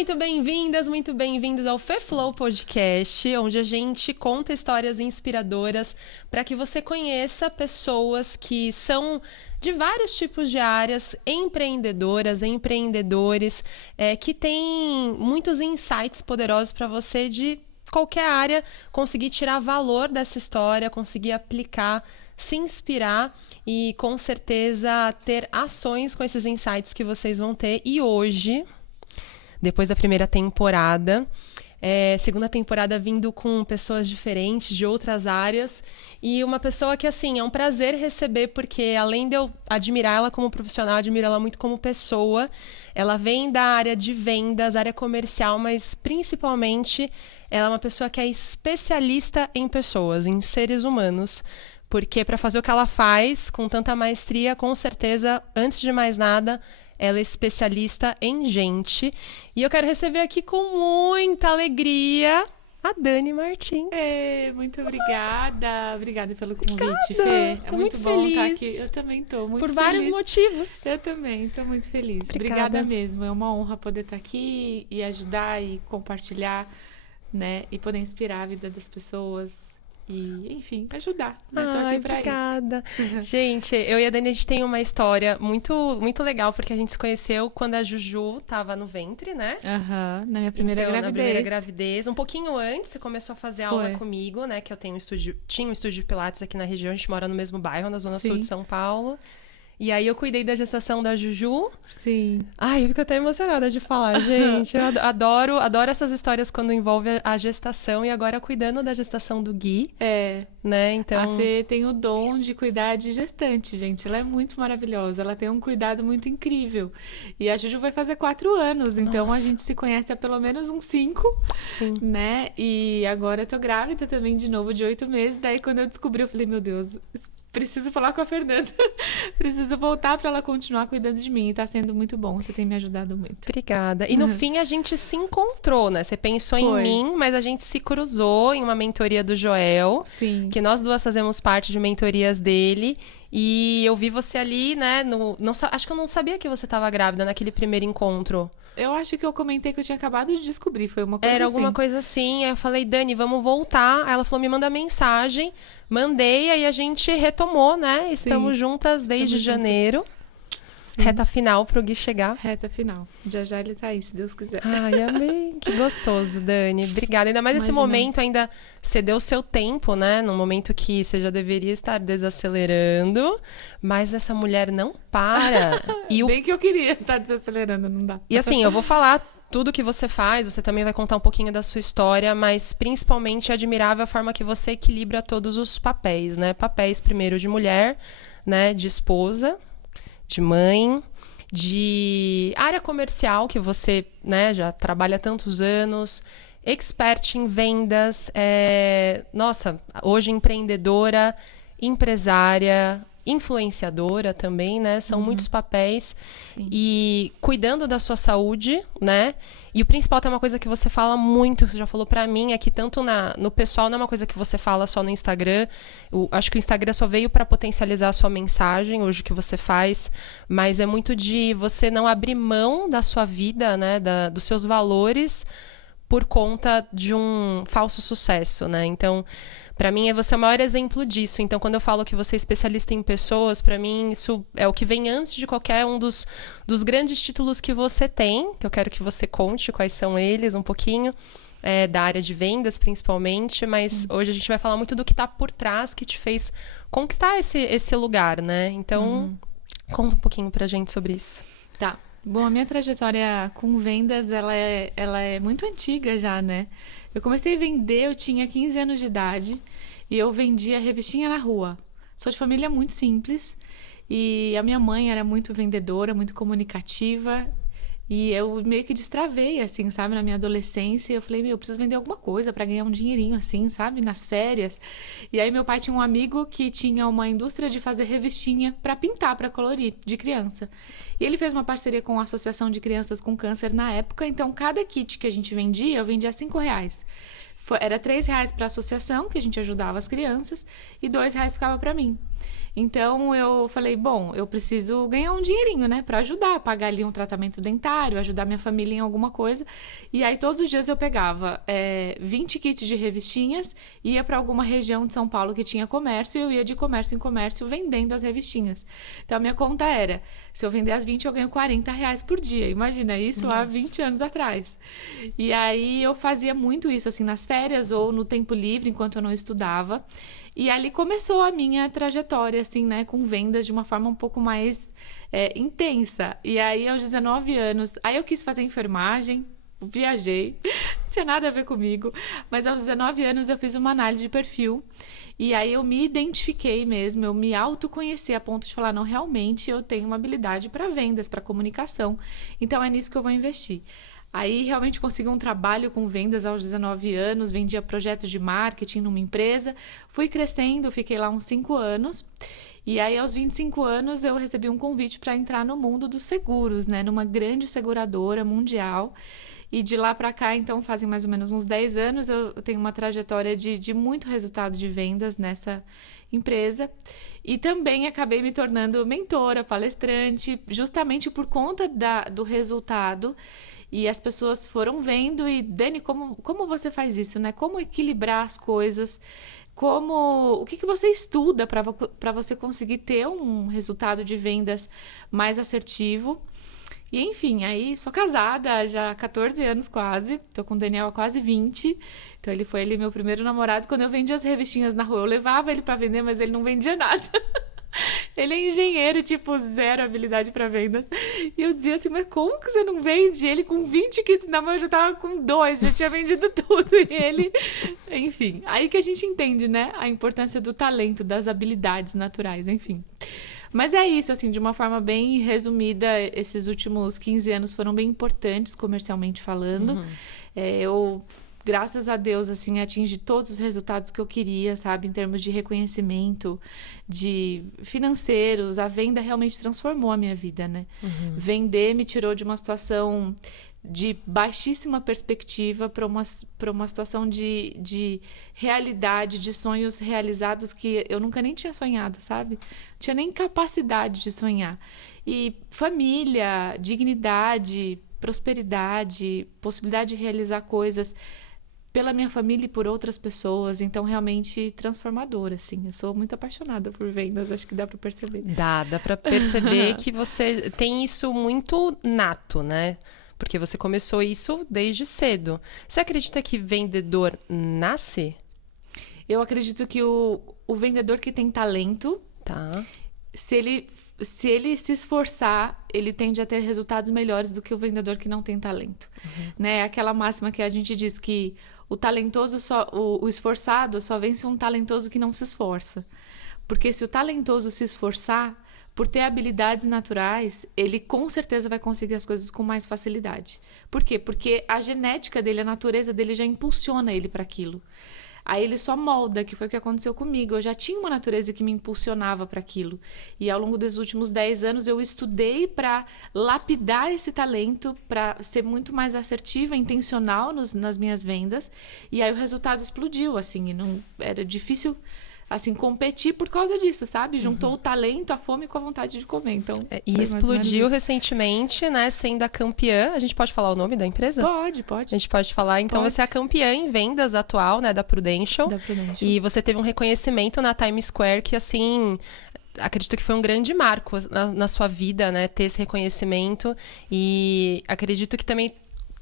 muito bem-vindas, muito bem-vindos ao FeFlow Podcast, onde a gente conta histórias inspiradoras para que você conheça pessoas que são de vários tipos de áreas, empreendedoras, empreendedores, que têm muitos insights poderosos para você de qualquer área, conseguir tirar valor dessa história, conseguir aplicar, se inspirar e, com certeza, ter ações com esses insights que vocês vão ter. E hoje, depois da primeira temporada, segunda temporada vindo com pessoas diferentes, de outras áreas, e uma pessoa que, assim, é um prazer receber, porque além de eu admirar ela como profissional, admiro ela muito como pessoa. Ela vem da área de vendas, área comercial, mas principalmente ela é uma pessoa que é especialista em pessoas, em seres humanos, porque para fazer o que ela faz com tanta maestria, com certeza, antes de mais nada, ela é especialista em gente. E eu quero receber aqui com muita alegria a Dani Martins. Muito obrigada. Obrigada pelo convite, Obrigada. Fê. Tô muito muito bom estar feliz. aqui. Eu também estou muito Por feliz. vários motivos. Eu também estou muito feliz. Obrigada mesmo. É uma honra poder estar aqui e ajudar e compartilhar, né? E poder inspirar a vida das pessoas. E, enfim, ajudar. Né? Tô aqui pra obrigada. isso. Gente, eu e a Dani, a gente tem uma história muito, muito legal, porque a gente se conheceu quando a Juju tava no ventre, né? Na minha primeira gravidez. Na primeira gravidez. Um pouquinho antes, você começou a fazer aula Foi. comigo, né? Que eu tinha um estúdio de Pilates aqui na região. A gente mora no mesmo bairro, na Zona Sul de Sim. São Paulo. E aí eu cuidei da gestação da Juju. Sim. Ai, eu fico até emocionada de falar, gente. Eu adoro essas histórias quando envolve a gestação e agora cuidando da gestação do Gui, né? Então, A Fê tem o dom de cuidar de gestante, gente. Ela é muito maravilhosa. Ela tem um cuidado muito incrível. E a Juju vai fazer 4 anos. Então, Nossa. a gente se conhece há pelo menos uns 5, sim. né? E agora eu tô grávida também de novo, de 8 meses. Daí, quando eu descobri, eu falei, meu Deus, preciso falar com a Fernanda. Preciso voltar pra ela continuar cuidando de mim. E tá sendo muito bom. Você tem me ajudado muito. Obrigada. E no fim a gente se encontrou, né? Você pensou Foi. em mim, mas a gente se cruzou em uma mentoria do Joel. Sim. Que nós duas fazemos parte de mentorias dele. E eu vi você ali, né? Acho que eu não sabia que você estava grávida naquele primeiro encontro. Eu acho que eu comentei que eu tinha acabado de descobrir. Foi uma coisa Era assim. alguma coisa assim. Aí eu falei, Dani, vamos voltar. Aí ela falou, me manda mensagem. Mandei, aí a gente retomou, né? Estamos juntas desde Estamos juntas. janeiro. Sim. Reta final pro Gui chegar. Reta final. Já ele tá aí, se Deus quiser. Ai, amei. Que gostoso, Dani. Obrigada. Ainda mais nesse Imagina. momento, ainda você deu o seu tempo, né? Num momento que você já deveria estar desacelerando. Mas essa mulher não para. Bem que eu queria estar desacelerando, não dá. E assim, eu vou falar tudo que você faz, você também vai contar um pouquinho da sua história, mas principalmente é admirável a forma que você equilibra todos os papéis, né? Papéis primeiro de mulher, né? De esposa, de mãe, de área comercial, que você, né, já trabalha há tantos anos, expert em vendas, nossa, hoje empreendedora, empresária, influenciadora também, né? São muitos papéis. Sim. E cuidando da sua saúde, né? E o principal tem uma coisa que você fala muito, que você já falou pra mim, é que tanto no pessoal não é uma coisa que você fala só no Instagram. Acho que o Instagram só veio pra potencializar a sua mensagem, hoje o que você faz, mas é muito de você não abrir mão da sua vida, né? Dos seus valores por conta de um falso sucesso, né? Então, pra mim, você é o maior exemplo disso. Então, quando eu falo que você é especialista em pessoas, pra mim, isso é o que vem antes de qualquer um dos grandes títulos que você tem, que eu quero que você conte quais são eles um pouquinho, da área de vendas, principalmente, mas hoje a gente vai falar muito do que tá por trás, que te fez conquistar esse lugar, né? Então, conta um pouquinho pra gente sobre isso. Tá. Bom, a minha trajetória com vendas, ela é muito antiga já, né? Eu comecei a vender, eu tinha 15 anos de idade e eu vendia revistinha na rua. Sou de família muito simples e a minha mãe era muito vendedora, muito comunicativa e eu meio que destravei, assim, sabe? Na minha adolescência, eu falei, eu preciso vender alguma coisa pra ganhar um dinheirinho, assim, sabe? Nas férias. E aí meu pai tinha um amigo que tinha uma indústria de fazer revistinha pra pintar, pra colorir, de criança. E ele fez uma parceria com a Associação de Crianças com Câncer na época, então cada kit que a gente vendia, eu vendia R$5. Era R$3 para a associação, que a gente ajudava as crianças, e R$2 ficava para mim. Então eu falei, bom, eu preciso ganhar um dinheirinho, né, para ajudar, pagar ali um tratamento dentário, ajudar minha família em alguma coisa. E aí todos os dias eu pegava 20 kits de revistinhas, ia para alguma região de São Paulo que tinha comércio e eu ia de comércio em comércio vendendo as revistinhas. Então a minha conta era, se eu vender as 20 eu ganho R$ 40 por dia. Imagina isso há 20 anos atrás. E aí eu fazia muito isso assim nas férias ou no tempo livre enquanto eu não estudava. E ali começou a minha trajetória, assim, né, com vendas de uma forma um pouco mais intensa. E aí, aos 19 anos, aí eu quis fazer enfermagem, viajei, não tinha nada a ver comigo, mas aos 19 anos eu fiz uma análise de perfil. E aí eu me identifiquei mesmo, eu me autoconheci a ponto de falar, não, realmente eu tenho uma habilidade para vendas, para comunicação. Então é nisso que eu vou investir. Aí realmente consegui um trabalho com vendas aos 19 anos, vendia projetos de marketing numa empresa, fui crescendo, fiquei lá uns 5 anos. E aí aos 25 anos eu recebi um convite para entrar no mundo dos seguros, né, numa grande seguradora mundial. E de lá para cá, então, fazem mais ou menos uns 10 anos, eu tenho uma trajetória de muito resultado de vendas nessa empresa. E também acabei me tornando mentora, palestrante, justamente por conta do resultado. E as pessoas foram vendo e, Dani, como você faz isso, né? Como equilibrar as coisas? O que você estuda para você conseguir ter um resultado de vendas mais assertivo? E, enfim, aí sou casada já há 14 anos quase. Tô com o Daniel há quase 20. Então, ele foi meu primeiro namorado. Quando eu vendia as revistinhas na rua, eu levava ele para vender, mas ele não vendia nada. Ele é engenheiro, tipo, zero habilidade para vendas. E eu dizia assim, mas como que você não vende? Ele com 20 kits na mão, eu já tava com 2, já tinha vendido tudo. E ele... Enfim, aí que a gente entende, né? A importância do talento, das habilidades naturais, enfim. Mas é isso, assim, de uma forma bem resumida, esses últimos 15 anos foram bem importantes, comercialmente falando. Eu... Graças a Deus, assim, atingi todos os resultados que eu queria, sabe? Em termos de reconhecimento, de financeiros. A venda realmente transformou a minha vida, né? Vender me tirou de uma situação de baixíssima perspectiva para uma situação de realidade, de sonhos realizados que eu nunca nem tinha sonhado, sabe? Não tinha nem capacidade de sonhar. E família, dignidade, prosperidade, possibilidade de realizar coisas pela minha família e por outras pessoas, então realmente transformadora, assim. Eu sou muito apaixonada por vendas, acho que dá para perceber. Dá para perceber que você tem isso muito nato, né? Porque você começou isso desde cedo. Você acredita que vendedor nasce? Eu acredito que o vendedor que tem talento, Tá. se ele se esforçar, ele tende a ter resultados melhores do que o vendedor que não tem talento. Né? Aquela máxima que a gente diz que o talentoso o esforçado só vence um talentoso que não se esforça. Porque se o talentoso se esforçar, por ter habilidades naturais, ele com certeza vai conseguir as coisas com mais facilidade. Por quê? Porque a genética dele, a natureza dele já impulsiona ele para aquilo. Aí ele só molda, que foi o que aconteceu comigo. Eu já tinha uma natureza que me impulsionava para aquilo. E ao longo dos últimos 10 anos eu estudei para lapidar esse talento, para ser muito mais assertiva, intencional nas minhas vendas. E aí o resultado explodiu, assim. E não era difícil, assim, competir por causa disso, sabe? Juntou o talento, a fome com a vontade de comer. Então, e explodiu recentemente, né? Sendo a campeã. A gente pode falar o nome da empresa? Pode. A gente pode falar. Então, Pode. você é a campeã em vendas atual, né? Da Prudential. Da Prudential. E você teve um reconhecimento na Times Square que, assim... Acredito que foi um grande marco na sua vida, né? Ter esse reconhecimento. E acredito que também...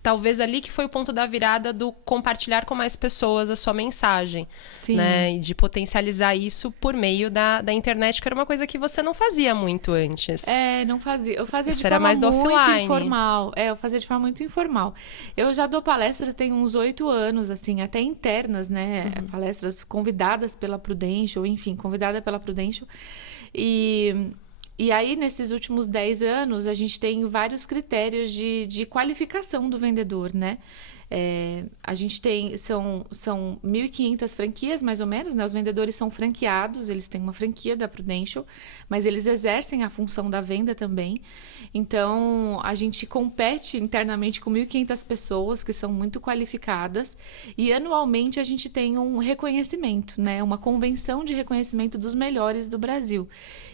Talvez ali que foi o ponto da virada do compartilhar com mais pessoas a sua mensagem. Sim. Né? E de potencializar isso por meio da internet, que era uma coisa que você não fazia muito antes. Não fazia. Eu fazia Isso de era forma mais do muito offline. informal. Eu fazia de forma muito informal. Eu já dou palestras tem uns 8 anos, assim, até internas, né? Palestras convidadas pela Prudential, enfim, convidada pela Prudential. E aí, nesses últimos 10 anos, a gente tem vários critérios de qualificação do vendedor, né? A gente tem, são 1.500 franquias, mais ou menos, né? Os vendedores são franqueados, eles têm uma franquia da Prudential, mas eles exercem a função da venda também. Então, a gente compete internamente com 1.500 pessoas que são muito qualificadas e anualmente a gente tem um reconhecimento, né? Uma convenção de reconhecimento dos melhores do Brasil.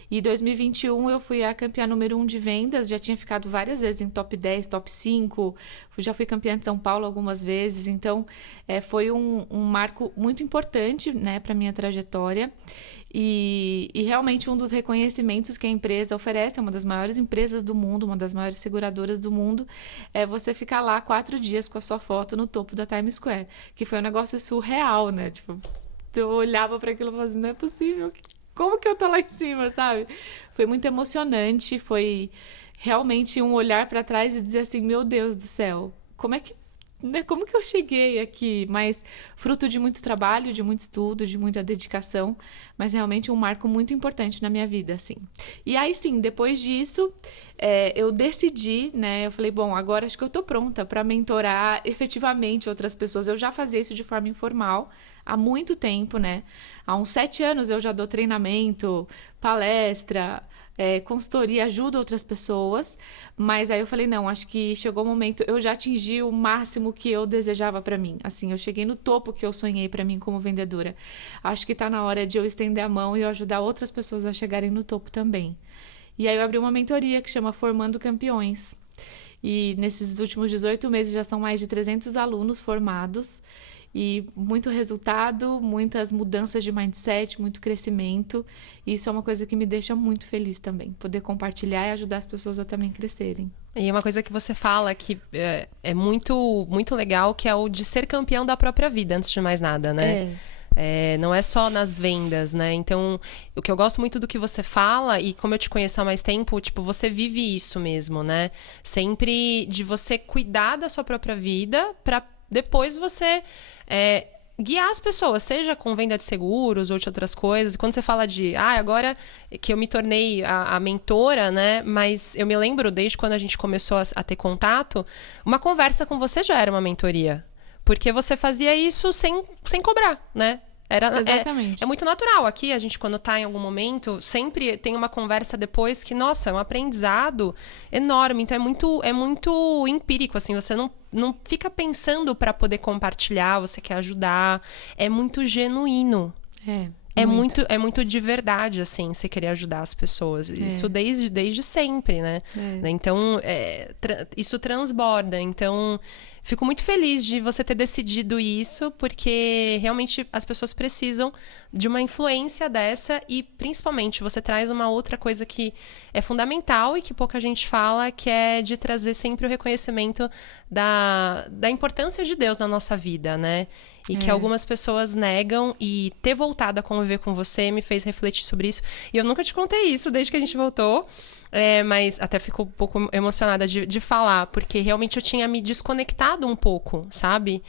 E em 2021 eu fui a campeã número 1 de vendas, já tinha ficado várias vezes em top 10, top 5, já fui campeã de São Paulo algumas vezes, então foi um marco muito importante, né, para minha trajetória. E realmente um dos reconhecimentos que a empresa oferece, é uma das maiores empresas do mundo, uma das maiores seguradoras do mundo, é você ficar lá 4 dias com a sua foto no topo da Times Square, que foi um negócio surreal, né? Tipo, eu olhava para aquilo e falava assim, não é possível, como que eu tô lá em cima, sabe? Foi muito emocionante, foi realmente um olhar para trás e dizer assim, meu Deus do céu, como que eu cheguei aqui? Mas fruto de muito trabalho, de muito estudo, de muita dedicação, mas realmente um marco muito importante na minha vida, assim. E aí, sim, depois disso, eu decidi, né? Eu falei, bom, agora acho que eu tô pronta para mentorar efetivamente outras pessoas. Eu já fazia isso de forma informal há muito tempo, né? Há uns 7 anos eu já dou treinamento, palestra, consultoria, ajudo outras pessoas, mas aí eu falei, não, acho que chegou o momento, eu já atingi o máximo que eu desejava para mim, assim, eu cheguei no topo que eu sonhei para mim como vendedora, acho que tá na hora de eu estender a mão e eu ajudar outras pessoas a chegarem no topo também. E aí eu abri uma mentoria que chama Formando Campeões, e nesses últimos 18 meses já são mais de 300 alunos formados, e muito resultado, muitas mudanças de mindset, muito crescimento. E isso é uma coisa que me deixa muito feliz também. Poder compartilhar e ajudar as pessoas a também crescerem. E uma coisa que você fala que é muito, muito legal, que é o de ser campeão da própria vida, antes de mais nada, né? Não é só nas vendas, né? Então, o que eu gosto muito do que você fala, e como eu te conheço há mais tempo, tipo, você vive isso mesmo, né? Sempre de você cuidar da sua própria vida pra depois você guiar as pessoas, seja com venda de seguros ou de outras coisas. Quando você fala de, agora que eu me tornei a mentora, né? Mas eu me lembro, desde quando a gente começou a ter contato, uma conversa com você já era uma mentoria. Porque você fazia isso sem cobrar, né? Exatamente. É muito natural. Aqui, a gente, quando tá em algum momento, sempre tem uma conversa depois que, nossa, é um aprendizado enorme. Então, é muito empírico, assim. Você não fica pensando para poder compartilhar, você quer ajudar. É muito genuíno. É muito de verdade, assim, você querer ajudar as pessoas. Isso desde sempre, né? Então, isso transborda. Então, fico muito feliz de você ter decidido isso, porque realmente as pessoas precisam de uma influência dessa e, principalmente, você traz uma outra coisa que é fundamental e que pouca gente fala, que é de trazer sempre o reconhecimento da importância de Deus na nossa vida, né? E que algumas pessoas negam, e ter voltado a conviver com você me fez refletir sobre isso. E eu nunca te contei isso desde que a gente voltou, mas até fico um pouco emocionada de falar, porque realmente eu tinha me desconectado um pouco, sabe?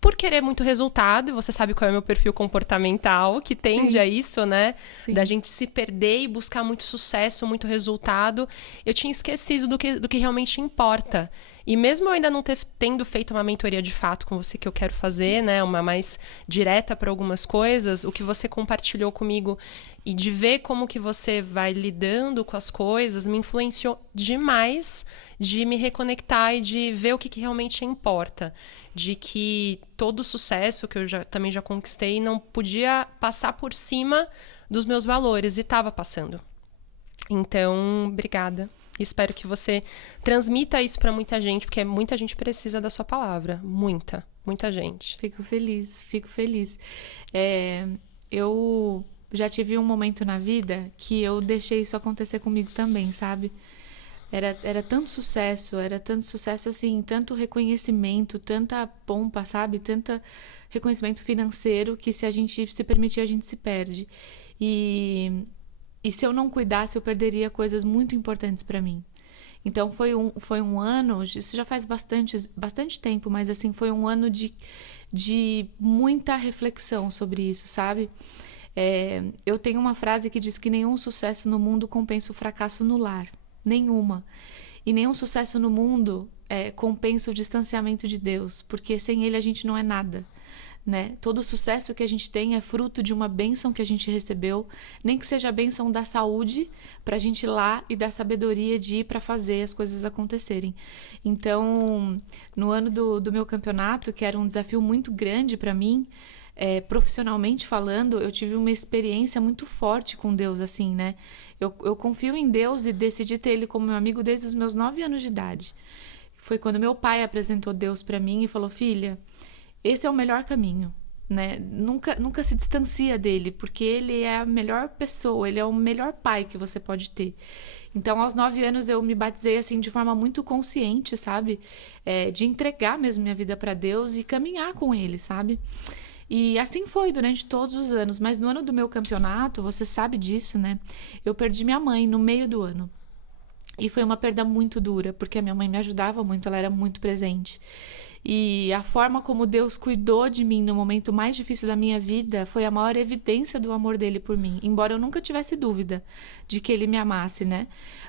Por querer muito resultado, e você sabe qual é o meu perfil comportamental, que tende a isso, né? Sim. Da gente se perder e buscar muito sucesso, muito resultado. Eu tinha esquecido do que realmente importa. E mesmo eu ainda não tendo feito uma mentoria de fato com você, que eu quero fazer, né? Uma mais direta para algumas coisas, o que você compartilhou comigo e de ver como que você vai lidando com as coisas me influenciou demais de me reconectar e de ver o que realmente importa. De que todo o sucesso que eu também já conquistei não podia passar por cima dos meus valores, e estava passando. Então, obrigada. Espero que você transmita isso para muita gente, porque muita gente precisa da sua palavra. Muita gente. Fico feliz. Eu já tive um momento na vida que eu deixei isso acontecer comigo também, sabe? Era tanto sucesso assim, tanto reconhecimento, tanta pompa, sabe? Tanto reconhecimento financeiro que se a gente se permitir, a gente se perde. E se eu não cuidasse, eu perderia coisas muito importantes para mim. Então foi um ano, isso já faz bastante tempo, mas assim, foi um ano de muita reflexão sobre isso, sabe? Eu tenho uma frase que diz que nenhum sucesso no mundo compensa o fracasso no lar. Nenhuma. E nenhum sucesso no mundo compensa o distanciamento de Deus, porque sem Ele a gente não é nada. Né? Todo o sucesso que a gente tem é fruto de uma bênção que a gente recebeu, nem que seja a bênção da saúde para a gente ir lá e da sabedoria de ir para fazer as coisas acontecerem. Então, no ano do meu campeonato, que era um desafio muito grande para mim, profissionalmente falando, eu tive uma experiência muito forte com Deus, assim, né? Eu confio em Deus e decidi ter Ele como meu amigo desde os meus 9 anos de idade. Foi quando meu pai apresentou Deus para mim e falou: filha, esse é o melhor caminho, né? Nunca se distancia dele, porque ele é a melhor pessoa, ele é o melhor pai que você pode ter. Então, aos 9 anos, eu me batizei assim de forma muito consciente, sabe? De entregar mesmo minha vida para Deus e caminhar com ele, sabe? E assim foi durante todos os anos. Mas no ano do meu campeonato, você sabe disso, né? Eu perdi minha mãe no meio do ano. E foi uma perda muito dura, porque a minha mãe me ajudava muito, ela era muito presente. E a forma como Deus cuidou de mim no momento mais difícil da minha vida foi a maior evidência do amor dele por mim. Embora eu nunca tivesse dúvida de que ele me amasse, né?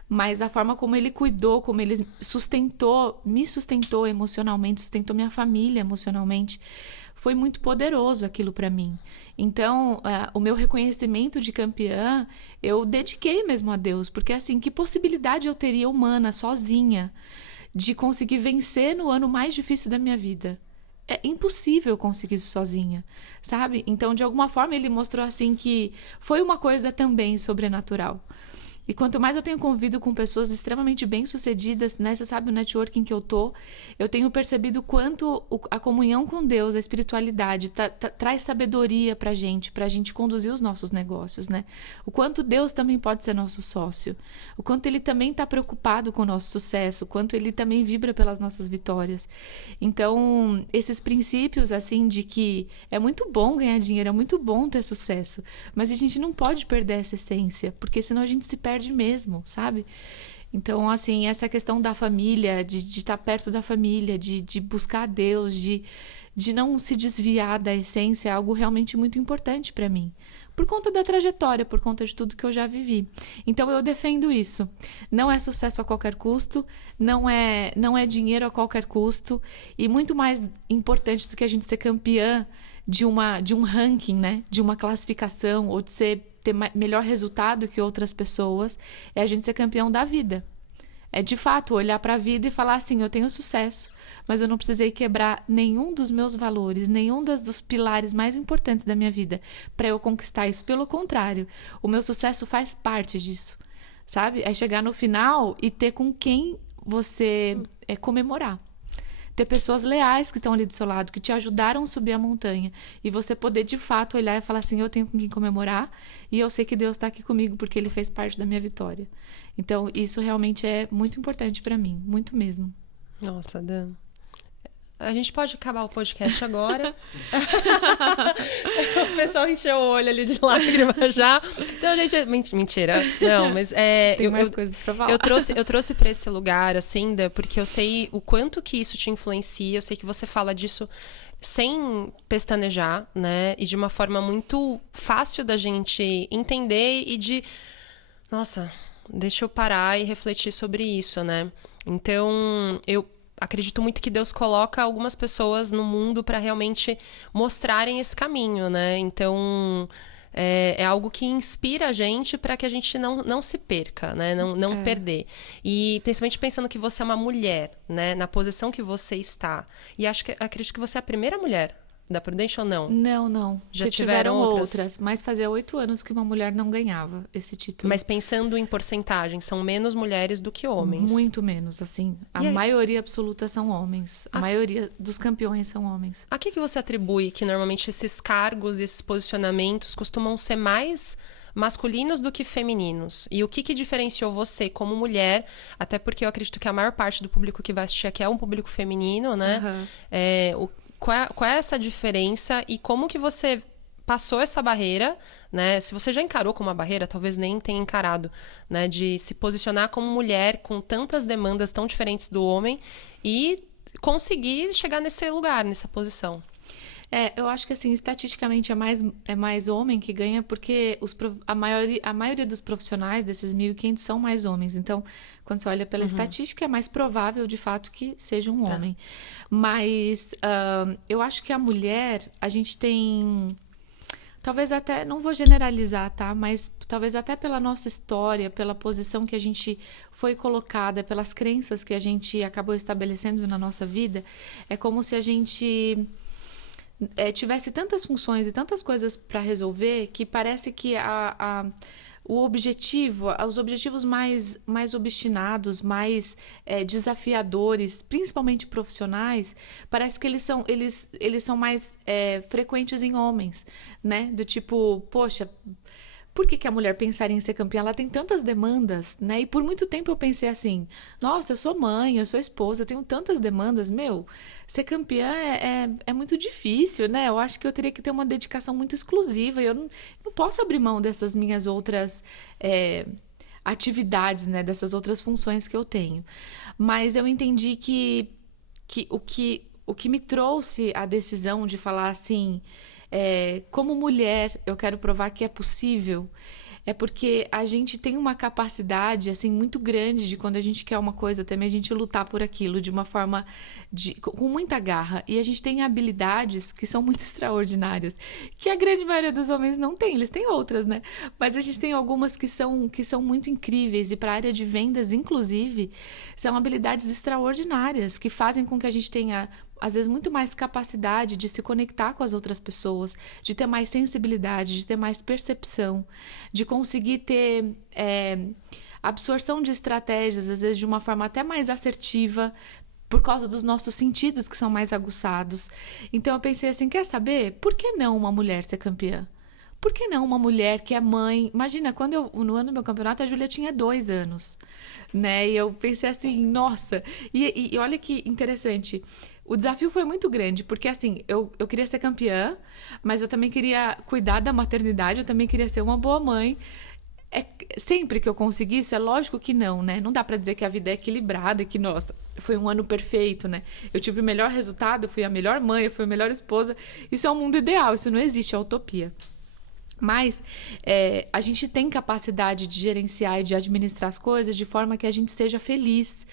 Mas a forma como ele cuidou, como ele me sustentou emocionalmente, sustentou minha família emocionalmente, foi muito poderoso aquilo para mim. Então, o meu reconhecimento de campeã, eu dediquei mesmo a Deus, porque assim, que possibilidade eu teria humana, sozinha, de conseguir vencer no ano mais difícil da minha vida? É impossível conseguir isso sozinha, sabe? Então, de alguma forma, ele mostrou assim que foi uma coisa também sobrenatural. E quanto mais eu tenho convivido com pessoas extremamente bem-sucedidas, né? Você sabe o networking que eu tenho percebido quanto a comunhão com Deus, a espiritualidade, traz sabedoria pra gente conduzir os nossos negócios, né? O quanto Deus também pode ser nosso sócio, o quanto Ele também está preocupado com o nosso sucesso, o quanto Ele também vibra pelas nossas vitórias. Então, esses princípios, assim, de que é muito bom ganhar dinheiro, é muito bom ter sucesso, mas a gente não pode perder essa essência, porque senão a gente se perde mesmo, sabe? Então, assim, essa questão da família, de estar perto da família, de buscar a Deus, de não se desviar da essência, é algo realmente muito importante para mim. Por conta da trajetória, por conta de tudo que eu já vivi. Então, eu defendo isso. Não é sucesso a qualquer custo, não é dinheiro a qualquer custo, e muito mais importante do que a gente ser campeã de um ranking, né? De uma classificação, ou de ter melhor resultado que outras pessoas, é a gente ser campeão da vida. É, de fato, olhar para a vida e falar assim, eu tenho sucesso, mas eu não precisei quebrar nenhum dos meus valores, nenhum dos pilares mais importantes da minha vida para eu conquistar isso. Pelo contrário, o meu sucesso faz parte disso, sabe? É chegar no final e ter com quem você comemorar. Ter pessoas leais que estão ali do seu lado, que te ajudaram a subir a montanha. E você poder, de fato, olhar e falar assim, eu tenho com quem comemorar e eu sei que Deus está aqui comigo porque Ele fez parte da minha vitória. Então, isso realmente é muito importante para mim. Muito mesmo. Nossa, Dan. A gente pode acabar o podcast agora. O pessoal encheu o olho ali de lágrima já. Então, gente, mentira. Não, mas tem mais coisas pra falar. Eu trouxe pra esse lugar, assim, porque eu sei o quanto que isso te influencia. Eu sei que você fala disso sem pestanejar, né? E de uma forma muito fácil da gente entender e de... Nossa, deixa eu parar e refletir sobre isso, né? Então, eu acredito muito que Deus coloca algumas pessoas no mundo para realmente mostrarem esse caminho, né? Então, é algo que inspira a gente para que a gente não se perca, né? Não perder. E principalmente pensando que você é uma mulher, né? Na posição que você está. E acredito que você é a primeira mulher da Prudential, não? Não. Já tiveram outras? Mas fazia 8 anos que uma mulher não ganhava esse título. Mas pensando em porcentagem, são menos mulheres do que homens? Muito menos, assim. A maioria absoluta são homens. A maioria dos campeões são homens. A que você atribui que normalmente esses cargos e esses posicionamentos costumam ser mais masculinos do que femininos? E o que diferenciou você como mulher? Até porque eu acredito que a maior parte do público que vai assistir aqui é um público feminino, né? Uhum. Qual é essa diferença e como que você passou essa barreira, né? Se você já encarou como uma barreira, talvez nem tenha encarado, né? De se posicionar como mulher com tantas demandas tão diferentes do homem e conseguir chegar nesse lugar, nessa posição. Eu acho que assim, estatisticamente é mais homem que ganha, porque a maioria dos profissionais desses 1.500 são mais homens. Então, quando você olha pela estatística, é mais provável de fato que seja um Tá. homem. Mas eu acho que a mulher, a gente tem. Talvez até, não vou generalizar, tá? Mas talvez até pela nossa história, pela posição que a gente foi colocada, pelas crenças que a gente acabou estabelecendo na nossa vida, é como se a gente tivesse tantas funções e tantas coisas para resolver que parece que os objetivos mais obstinados, mais desafiadores, principalmente profissionais, parece que eles são mais frequentes em homens, né? Do tipo, poxa, por que a mulher pensaria em ser campeã? Ela tem tantas demandas, né? E por muito tempo eu pensei assim, nossa, eu sou mãe, eu sou esposa, eu tenho tantas demandas, meu, ser campeã é muito difícil, né? Eu acho que eu teria que ter uma dedicação muito exclusiva e eu não posso abrir mão dessas minhas outras atividades, né? Dessas outras funções que eu tenho. Mas eu entendi que o que me trouxe a decisão de falar assim, como mulher, eu quero provar que é possível. É porque a gente tem uma capacidade assim muito grande de quando a gente quer uma coisa também a gente lutar por aquilo de uma forma com muita garra, e a gente tem habilidades que são muito extraordinárias, que a grande maioria dos homens não tem. Eles têm outras, né? Mas a gente tem algumas que são muito incríveis, e para a área de vendas inclusive são habilidades extraordinárias que fazem com que a gente tenha às vezes muito mais capacidade de se conectar com as outras pessoas, de ter mais sensibilidade, de ter mais percepção, de conseguir ter absorção de estratégias, às vezes de uma forma até mais assertiva, por causa dos nossos sentidos que são mais aguçados. Então eu pensei assim, quer saber? Por que não uma mulher ser campeã? Por que não uma mulher que é mãe? Imagina, no ano do meu campeonato, a Júlia tinha 2 anos, né? E eu pensei assim, nossa. E olha que interessante. O desafio foi muito grande, porque assim, eu queria ser campeã, mas eu também queria cuidar da maternidade, eu também queria ser uma boa mãe. Sempre que eu consegui isso, é lógico que não, né? Não dá pra dizer que a vida é equilibrada e que, nossa, foi um ano perfeito, né? Eu tive o melhor resultado, eu fui a melhor mãe, eu fui a melhor esposa. Isso é um mundo ideal, isso não existe, é utopia. Mas a gente tem capacidade de gerenciar e de administrar as coisas de forma que a gente seja feliz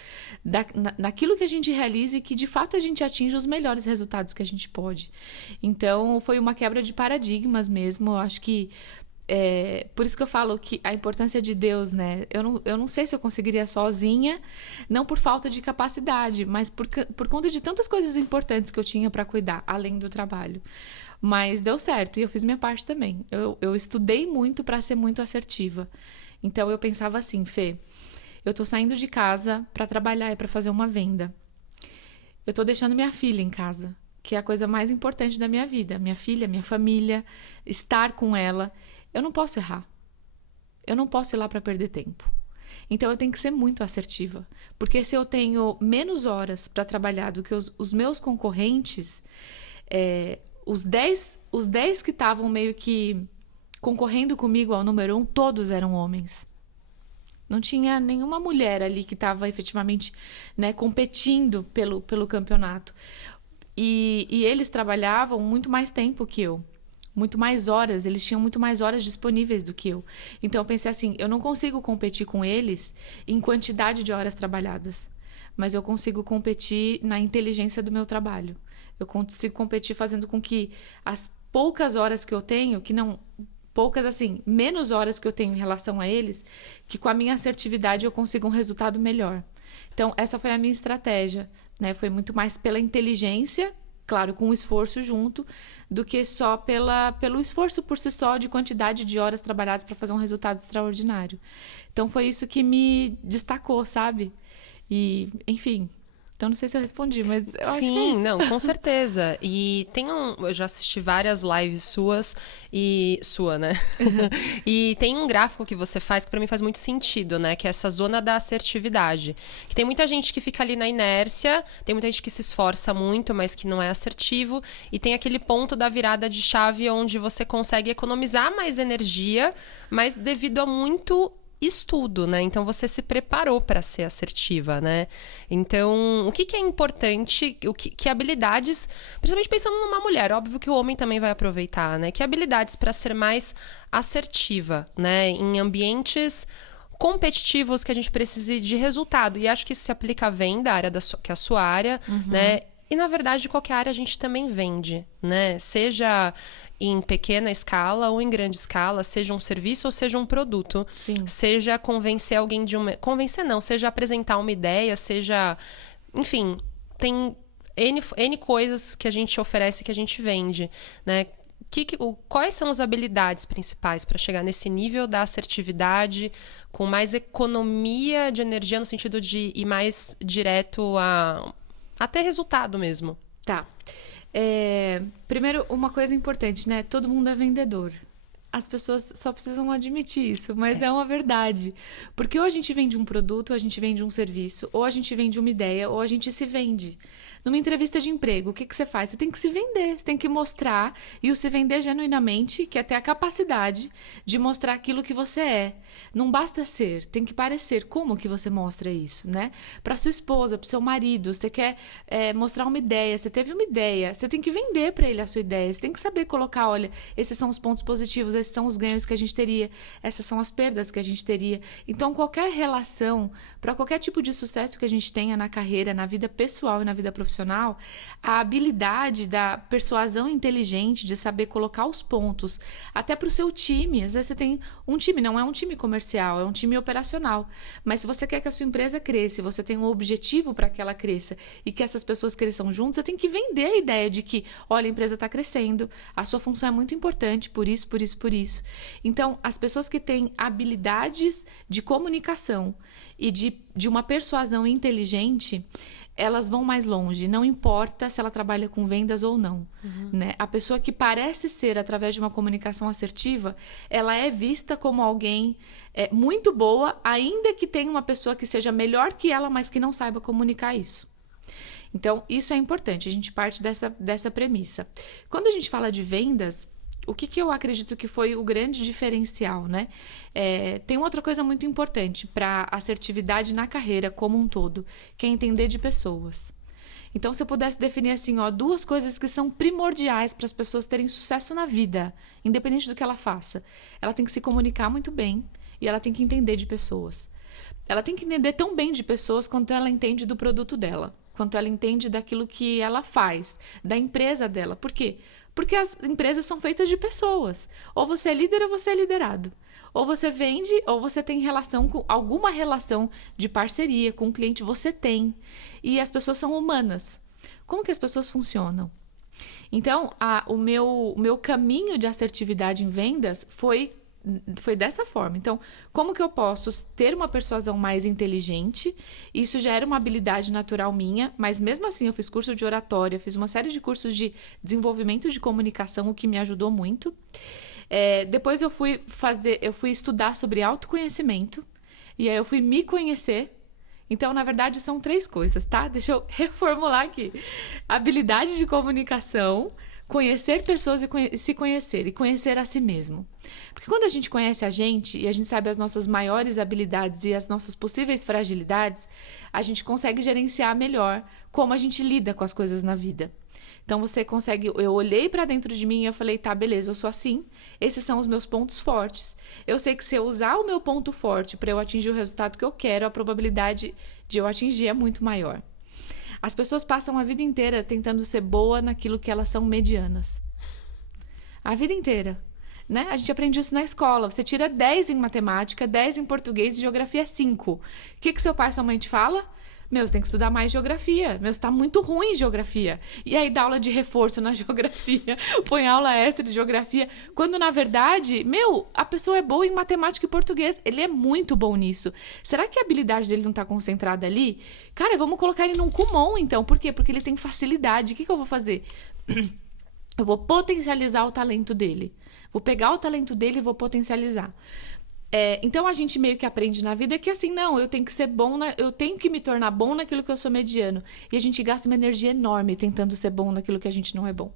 naquilo que a gente realiza e que de fato a gente atinja os melhores resultados que a gente pode. Então foi uma quebra de paradigmas mesmo. Eu acho que por isso que eu falo que a importância de Deus, né? Eu não sei se eu conseguiria sozinha, não por falta de capacidade, mas por conta de tantas coisas importantes que eu tinha para cuidar, além do trabalho. Mas deu certo e eu fiz minha parte também. Eu estudei muito para ser muito assertiva. Então eu pensava assim, Fê, eu tô saindo de casa para trabalhar e para fazer uma venda. Eu tô deixando minha filha em casa, que é a coisa mais importante da minha vida. Minha filha, minha família, estar com ela. Eu não posso errar. Eu não posso ir lá para perder tempo. Então eu tenho que ser muito assertiva. Porque se eu tenho menos horas para trabalhar do que os meus concorrentes, os 10 que estavam meio que concorrendo comigo ao número 1, todos eram homens. Não tinha nenhuma mulher ali que estava efetivamente, né, competindo pelo campeonato. E eles trabalhavam muito mais tempo que eu. Muito mais horas, eles tinham muito mais horas disponíveis do que eu. Então eu pensei assim, eu não consigo competir com eles em quantidade de horas trabalhadas, mas eu consigo competir na inteligência do meu trabalho. Eu consigo competir fazendo com que as poucas horas que eu tenho, que não... poucas assim, menos horas que eu tenho em relação a eles, que com a minha assertividade eu consiga um resultado melhor. Então essa foi a minha estratégia, né? Foi muito mais pela inteligência, claro, com o esforço junto, do que só pelo esforço por si só de quantidade de horas trabalhadas para fazer um resultado extraordinário. Então foi isso que me destacou, sabe? E, enfim, então não sei se eu respondi, mas eu acho que é Sim, isso. não, com certeza. E eu já assisti várias lives suas e sua, né? E tem um gráfico que você faz que pra mim faz muito sentido, né? Que é essa zona da assertividade. Que tem muita gente que fica ali na inércia, tem muita gente que se esforça muito, mas que não é assertivo, e tem aquele ponto da virada de chave onde você consegue economizar mais energia, mas devido a muito estudo, né? Então você se preparou para ser assertiva, né? Então, o que é importante, que habilidades, principalmente pensando numa mulher, óbvio que o homem também vai aproveitar, né? Que habilidades para ser mais assertiva, né? Em ambientes competitivos que a gente precise de resultado. E acho que isso se aplica a venda, a área que é a sua área, né? E, na verdade, qualquer área a gente também vende, né? Seja em pequena escala ou em grande escala, seja um serviço ou seja um produto. Sim. Seja convencer alguém de uma... Convencer não, seja apresentar uma ideia, seja... Enfim, tem N coisas que a gente oferece que a gente vende, né? Quais são as habilidades principais para chegar nesse nível da assertividade, com mais economia de energia, no sentido de ir mais direto a ter resultado mesmo? Tá. Primeiro, uma coisa importante, né? Todo mundo é vendedor. As pessoas só precisam admitir isso, mas é uma verdade. Porque ou a gente vende um produto, ou a gente vende um serviço, ou a gente vende uma ideia, ou a gente se vende. Numa entrevista de emprego, o que você faz? Você tem que se vender, você tem que mostrar, e o se vender genuinamente, que é ter a capacidade de mostrar aquilo que você é. Não basta ser, tem que parecer. Como que você mostra isso, né? Para sua esposa, para seu marido, você quer mostrar uma ideia, você teve uma ideia, você tem que vender para ele a sua ideia, você tem que saber colocar, olha, esses são os pontos positivos, esses são os ganhos que a gente teria, essas são as perdas que a gente teria. Então, qualquer relação, para qualquer tipo de sucesso que a gente tenha na carreira, na vida pessoal e na vida profissional, a habilidade da persuasão inteligente, de saber colocar os pontos, até para o seu time. Às vezes você tem um time, não é um time comercial, é um time operacional. Mas se você quer que a sua empresa cresça, você tem um objetivo para que ela cresça e que essas pessoas cresçam juntos, você tem que vender a ideia de que, olha, a empresa está crescendo, a sua função é muito importante, por isso, por isso, por isso. Então, as pessoas que têm habilidades de comunicação e de uma persuasão inteligente, elas vão mais longe, não importa se ela trabalha com vendas ou não. Né? A pessoa que parece ser, através de uma comunicação assertiva, ela é vista como alguém muito boa, ainda que tenha uma pessoa que seja melhor que ela, mas que não saiba comunicar isso. Então, isso é importante, a gente parte dessa premissa. Quando a gente fala de vendas, o que eu acredito que foi o grande diferencial, né? Tem outra coisa muito importante para assertividade na carreira como um todo, que é entender de pessoas. Então, se eu pudesse definir assim, duas coisas que são primordiais para as pessoas terem sucesso na vida, independente do que ela faça. Ela tem que se comunicar muito bem e ela tem que entender de pessoas. Ela tem que entender tão bem de pessoas quanto ela entende do produto dela, quanto ela entende daquilo que ela faz, da empresa dela. Por quê? Porque as empresas são feitas de pessoas. Ou você é líder ou você é liderado. Ou você vende ou você tem alguma relação de parceria com o cliente, você tem. E as pessoas são humanas. Como que as pessoas funcionam? Então, o meu caminho de assertividade em vendas foi dessa forma. Então, como que eu posso ter uma persuasão mais inteligente? Isso já era uma habilidade natural minha, mas mesmo assim eu fiz curso de oratória, fiz uma série de cursos de desenvolvimento de comunicação, o que me ajudou muito. Depois eu fui estudar sobre autoconhecimento, e aí eu fui me conhecer. Então, na verdade, são 3 coisas, tá? Deixa eu reformular aqui. Habilidade de comunicação, conhecer pessoas e se conhecer, e conhecer a si mesmo. Porque quando a gente conhece a gente e a gente sabe as nossas maiores habilidades e as nossas possíveis fragilidades, a gente consegue gerenciar melhor como a gente lida com as coisas na vida. Então você consegue, eu olhei para dentro de mim e eu falei, tá, beleza, eu sou assim, esses são os meus pontos fortes. Eu sei que se eu usar o meu ponto forte para eu atingir o resultado que eu quero, a probabilidade de eu atingir é muito maior. As pessoas passam a vida inteira tentando ser boa naquilo que elas são medianas. A vida inteira. Né? A gente aprende isso na escola. Você tira 10 em matemática, 10 em português e geografia 5. O que seu pai e sua mãe te fala? Você tem que estudar mais geografia. Você tá muito ruim em geografia. E aí dá aula de reforço na geografia, põe aula extra de geografia. Quando, na verdade, a pessoa é boa em matemática e português. Ele é muito bom nisso. Será que a habilidade dele não tá concentrada ali? Cara, vamos colocar ele num Kumon, então. Por quê? Porque ele tem facilidade. O que eu vou fazer? Eu vou potencializar o talento dele. Vou pegar o talento dele e vou potencializar. Então a gente meio que aprende na vida que assim, não, eu tenho que ser bom, eu tenho que me tornar bom naquilo que eu sou mediano. E a gente gasta uma energia enorme tentando ser bom naquilo que a gente não é bom.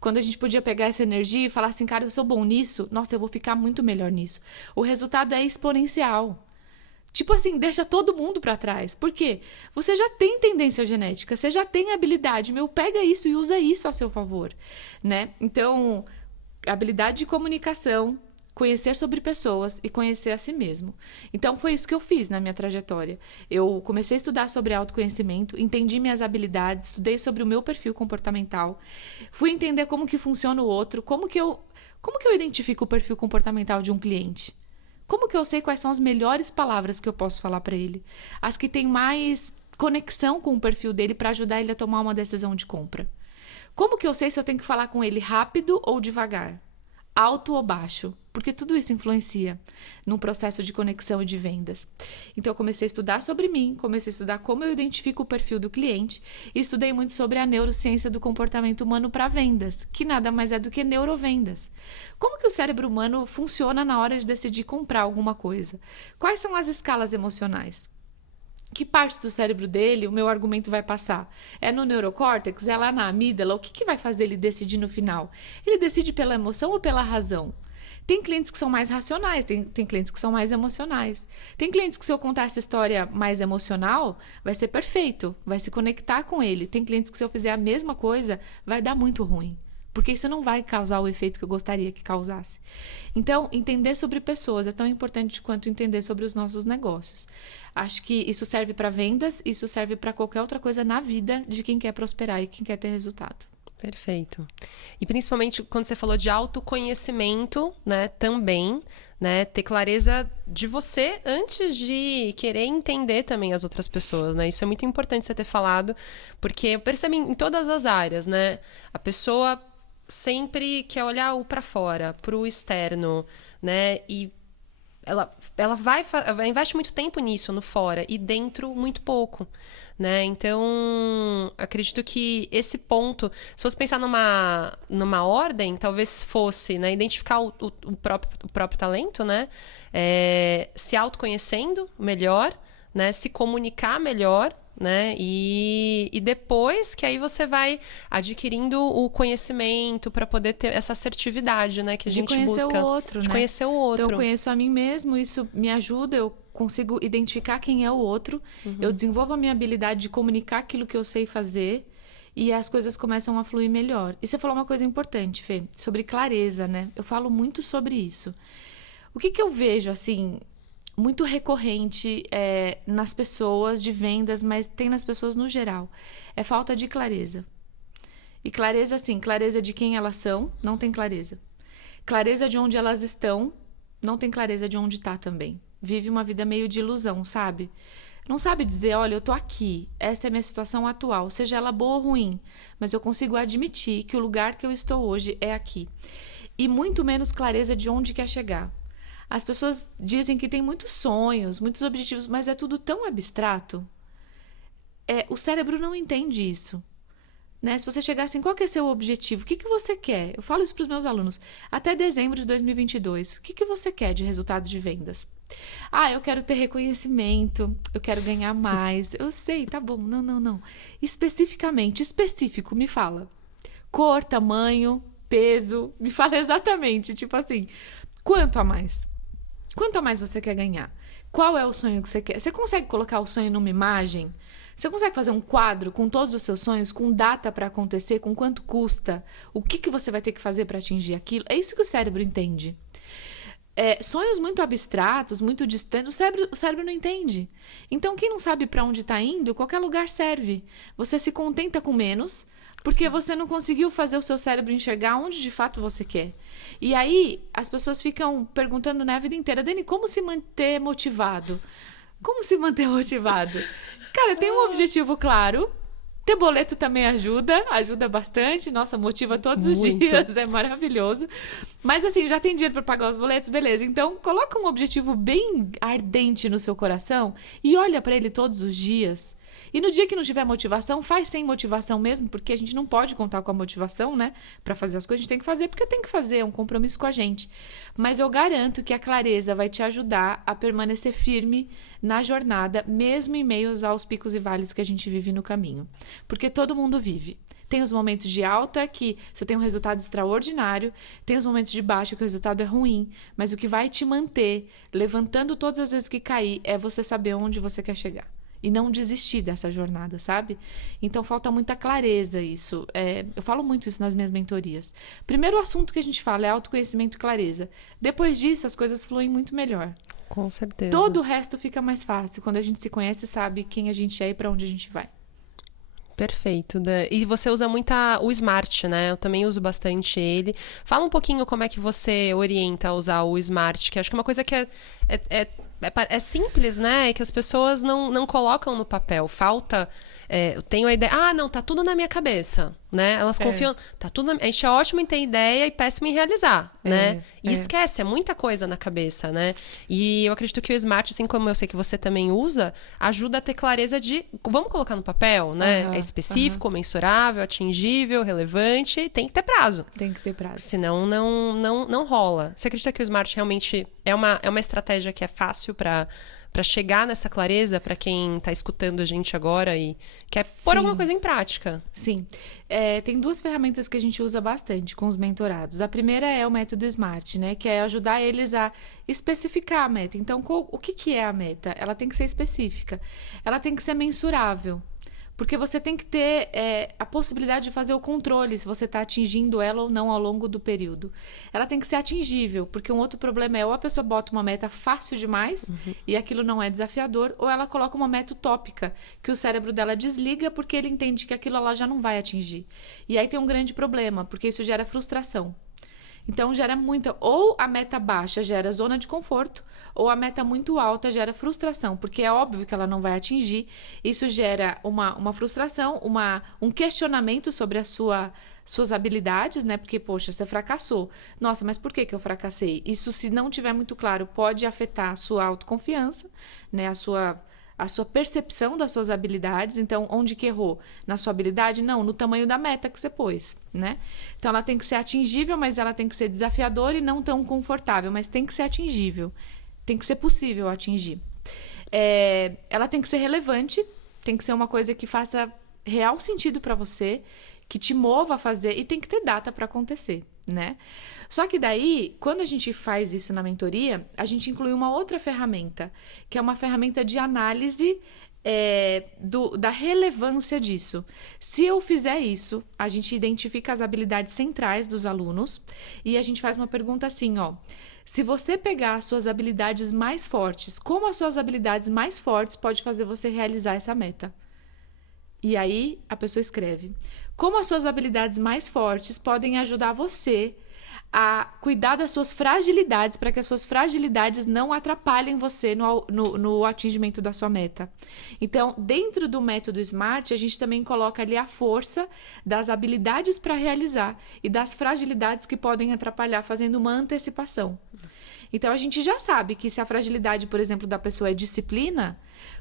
Quando a gente podia pegar essa energia e falar assim, cara, eu sou bom nisso, nossa, eu vou ficar muito melhor nisso. O resultado é exponencial. Tipo assim, deixa todo mundo pra trás. Por quê? Você já tem tendência genética, você já tem habilidade. Pega isso e usa isso a seu favor, né? Então, habilidade de comunicação, conhecer sobre pessoas e conhecer a si mesmo. Então, foi isso que eu fiz na minha trajetória. Eu comecei a estudar sobre autoconhecimento, entendi minhas habilidades, estudei sobre o meu perfil comportamental, fui entender como que funciona o outro, como que eu identifico o perfil comportamental de um cliente. Como que eu sei quais são as melhores palavras que eu posso falar para ele? As que têm mais conexão com o perfil dele para ajudar ele a tomar uma decisão de compra. Como que eu sei se eu tenho que falar com ele rápido ou devagar? Alto ou baixo? Porque tudo isso influencia no processo de conexão e de vendas. Então, eu comecei a estudar sobre mim, comecei a estudar como eu identifico o perfil do cliente e estudei muito sobre a neurociência do comportamento humano para vendas, que nada mais é do que neurovendas. Como que o cérebro humano funciona na hora de decidir comprar alguma coisa? Quais são as escalas emocionais? Que parte do cérebro dele o meu argumento vai passar? É no neurocórtex? É lá na amígdala? O que vai fazer ele decidir no final? Ele decide pela emoção ou pela razão? Tem clientes que são mais racionais, tem clientes que são mais emocionais. Tem clientes que, se eu contar essa história mais emocional, vai ser perfeito, vai se conectar com ele. Tem clientes que, se eu fizer a mesma coisa, vai dar muito ruim. Porque isso não vai causar o efeito que eu gostaria que causasse. Então, entender sobre pessoas é tão importante quanto entender sobre os nossos negócios. Acho que isso serve para vendas, isso serve para qualquer outra coisa na vida de quem quer prosperar e quem quer ter resultado. Perfeito. E principalmente quando você falou de autoconhecimento, né, também, né, ter clareza de você antes de querer entender também as outras pessoas, né? Isso é muito importante você ter falado, porque eu percebo em todas as áreas, né? A pessoa sempre quer olhar o para fora, para o externo, né? E ela investe muito tempo nisso, no fora, e dentro muito pouco, né? Então, acredito que esse ponto, se fosse pensar numa ordem, talvez fosse, né, identificar o próprio talento, né? Se autoconhecendo melhor, né? Se comunicar melhor, né? E depois que aí você vai adquirindo o conhecimento para poder ter essa assertividade, né? Que a gente busca. De conhecer o outro, de né? conhecer o outro. Então, eu conheço a mim mesmo, isso me ajuda, eu consigo identificar quem é o outro, eu desenvolvo a minha habilidade de comunicar aquilo que eu sei fazer e as coisas começam a fluir melhor. E você falou uma coisa importante, Fê, sobre clareza, né? Eu falo muito sobre isso. O que eu vejo, assim, muito recorrente nas pessoas de vendas, mas tem nas pessoas no geral, é falta de clareza. E clareza, assim, clareza de quem elas são, não tem clareza. Clareza de onde elas estão, não tem clareza de onde está também. Vive uma vida meio de ilusão, sabe? Não sabe dizer, olha, eu tô aqui, essa é a minha situação atual, seja ela boa ou ruim, mas eu consigo admitir que o lugar que eu estou hoje é aqui. E muito menos clareza de onde quer chegar. As pessoas dizem que tem muitos sonhos, muitos objetivos, mas é tudo tão abstrato. O cérebro não entende isso. Né? Se você chegar assim, qual que é seu objetivo? O que você quer? Eu falo isso para os meus alunos. Até dezembro de 2022, o que você quer de resultado de vendas? Eu quero ter reconhecimento, eu quero ganhar mais. Eu sei, tá bom, não. Específico, me fala. Cor, tamanho, peso, me fala exatamente, tipo assim, quanto a mais? Quanto a mais você quer ganhar? Qual é o sonho que você quer? Você consegue colocar o sonho numa imagem? Você consegue fazer um quadro com todos os seus sonhos, com data para acontecer, com quanto custa? O que você vai ter que fazer para atingir aquilo? É isso que o cérebro entende. Sonhos muito abstratos, muito distantes, o cérebro não entende. Então, quem não sabe para onde está indo, qualquer lugar serve. Você se contenta com menos, porque você não conseguiu fazer o seu cérebro enxergar onde de fato você quer. E aí, as pessoas ficam perguntando, né, a vida inteira, Dani, como se manter motivado? Como se manter motivado? Cara, tem um objetivo claro. Ter boleto também ajuda bastante. Nossa, motiva todos os dias, é maravilhoso. Mas assim, já tem dinheiro para pagar os boletos, beleza. Então, coloca um objetivo bem ardente no seu coração e olha para ele todos os dias. E no dia que não tiver motivação, faz sem motivação mesmo, porque a gente não pode contar com a motivação, né? Para fazer as coisas, a gente tem que fazer porque tem que fazer, é um compromisso com a gente. Mas eu garanto que a clareza vai te ajudar a permanecer firme na jornada, mesmo em meio aos picos e vales que a gente vive no caminho. Porque todo mundo vive. Tem os momentos de alta, que você tem um resultado extraordinário. Tem os momentos de baixa, que o resultado é ruim. Mas o que vai te manter levantando todas as vezes que cair é você saber onde você quer chegar. E não desistir dessa jornada, sabe? Então, falta muita clareza isso. Eu falo muito isso nas minhas mentorias. Primeiro assunto que a gente fala é autoconhecimento e clareza. Depois disso, as coisas fluem muito melhor. Com certeza. Todo o resto fica mais fácil. Quando a gente se conhece, sabe quem a gente é e para onde a gente vai. Perfeito. E você usa muito o Smart, né? Eu também uso bastante ele. Fala um pouquinho como é que você orienta a usar o Smart, que acho que é uma coisa que é simples, né? E que as pessoas não colocam no papel. Falta... eu tenho a ideia... não, tá tudo na minha cabeça, né? Elas confiam... Tá tudo a gente é ótimo em ter ideia e péssimo em realizar, né? E esquece, é muita coisa na cabeça, né? E eu acredito que o Smart, assim como eu sei que você também usa, ajuda a ter clareza de... Vamos colocar no papel, né? É específico, mensurável, atingível, relevante e tem que ter prazo. Tem que ter prazo. Senão não rola. Você acredita que o Smart realmente é uma estratégia que é fácil para chegar nessa clareza para quem está escutando a gente agora e quer pôr alguma coisa em prática? Sim. Tem 2 ferramentas que a gente usa bastante com os mentorados. A primeira é o método SMART, né? Que é ajudar eles a especificar a meta. Então, o que é a meta? Ela tem que ser específica. Ela tem que ser mensurável. Porque você tem que ter a possibilidade de fazer o controle se você está atingindo ela ou não ao longo do período. Ela tem que ser atingível, porque um outro problema é ou a pessoa bota uma meta fácil demais e aquilo não é desafiador, ou ela coloca uma meta utópica, que o cérebro dela desliga porque ele entende que aquilo ela já não vai atingir. E aí tem um grande problema, porque isso gera frustração. Então, gera muita... Ou a meta baixa gera zona de conforto, ou a meta muito alta gera frustração, porque é óbvio que ela não vai atingir. Isso gera uma frustração, um questionamento sobre suas habilidades, né? Porque, poxa, você fracassou. Nossa, mas por que eu fracassei? Isso, se não tiver muito claro, pode afetar a sua autoconfiança, né? A sua percepção das suas habilidades. Então, onde que errou? Na sua habilidade? Não, no tamanho da meta que você pôs, né? Então, ela tem que ser atingível, mas ela tem que ser desafiadora e não tão confortável, mas tem que ser atingível. Tem que ser possível atingir. Ela tem que ser relevante, tem que ser uma coisa que faça real sentido para você, que te mova a fazer, e tem que ter data para acontecer, né? Só que daí, quando a gente faz isso na mentoria, a gente inclui uma outra ferramenta, que é uma ferramenta de análise da relevância disso. Se eu fizer isso, a gente identifica as habilidades centrais dos alunos e a gente faz uma pergunta assim, ó. Se você pegar as suas habilidades mais fortes, como as suas habilidades mais fortes pode fazer você realizar essa meta? E aí, a pessoa escreve. Como as suas habilidades mais fortes podem ajudar você a cuidar das suas fragilidades, para que as suas fragilidades não atrapalhem você no atingimento da sua meta. Então, dentro do método SMART, a gente também coloca ali a força das habilidades para realizar e das fragilidades que podem atrapalhar, fazendo uma antecipação. Então, a gente já sabe que se a fragilidade, por exemplo, da pessoa é disciplina,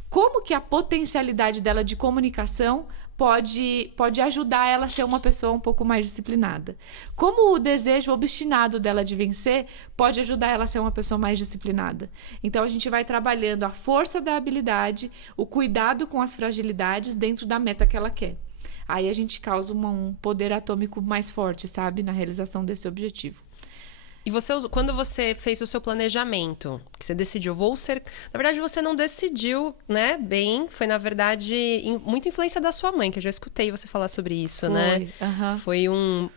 como que a potencialidade dela de comunicação pode ajudar ela a ser uma pessoa um pouco mais disciplinada. Como o desejo obstinado dela de vencer pode ajudar ela a ser uma pessoa mais disciplinada. Então, a gente vai trabalhando a força da habilidade, o cuidado com as fragilidades dentro da meta que ela quer. Aí a gente causa um poder atômico mais forte, sabe? Na realização desse objetivo. E quando você fez o seu planejamento, que você decidiu, vou ser... Na verdade, você não decidiu, né, bem. Foi, na verdade, muita influência da sua mãe, que eu já escutei você falar sobre isso, né? Foi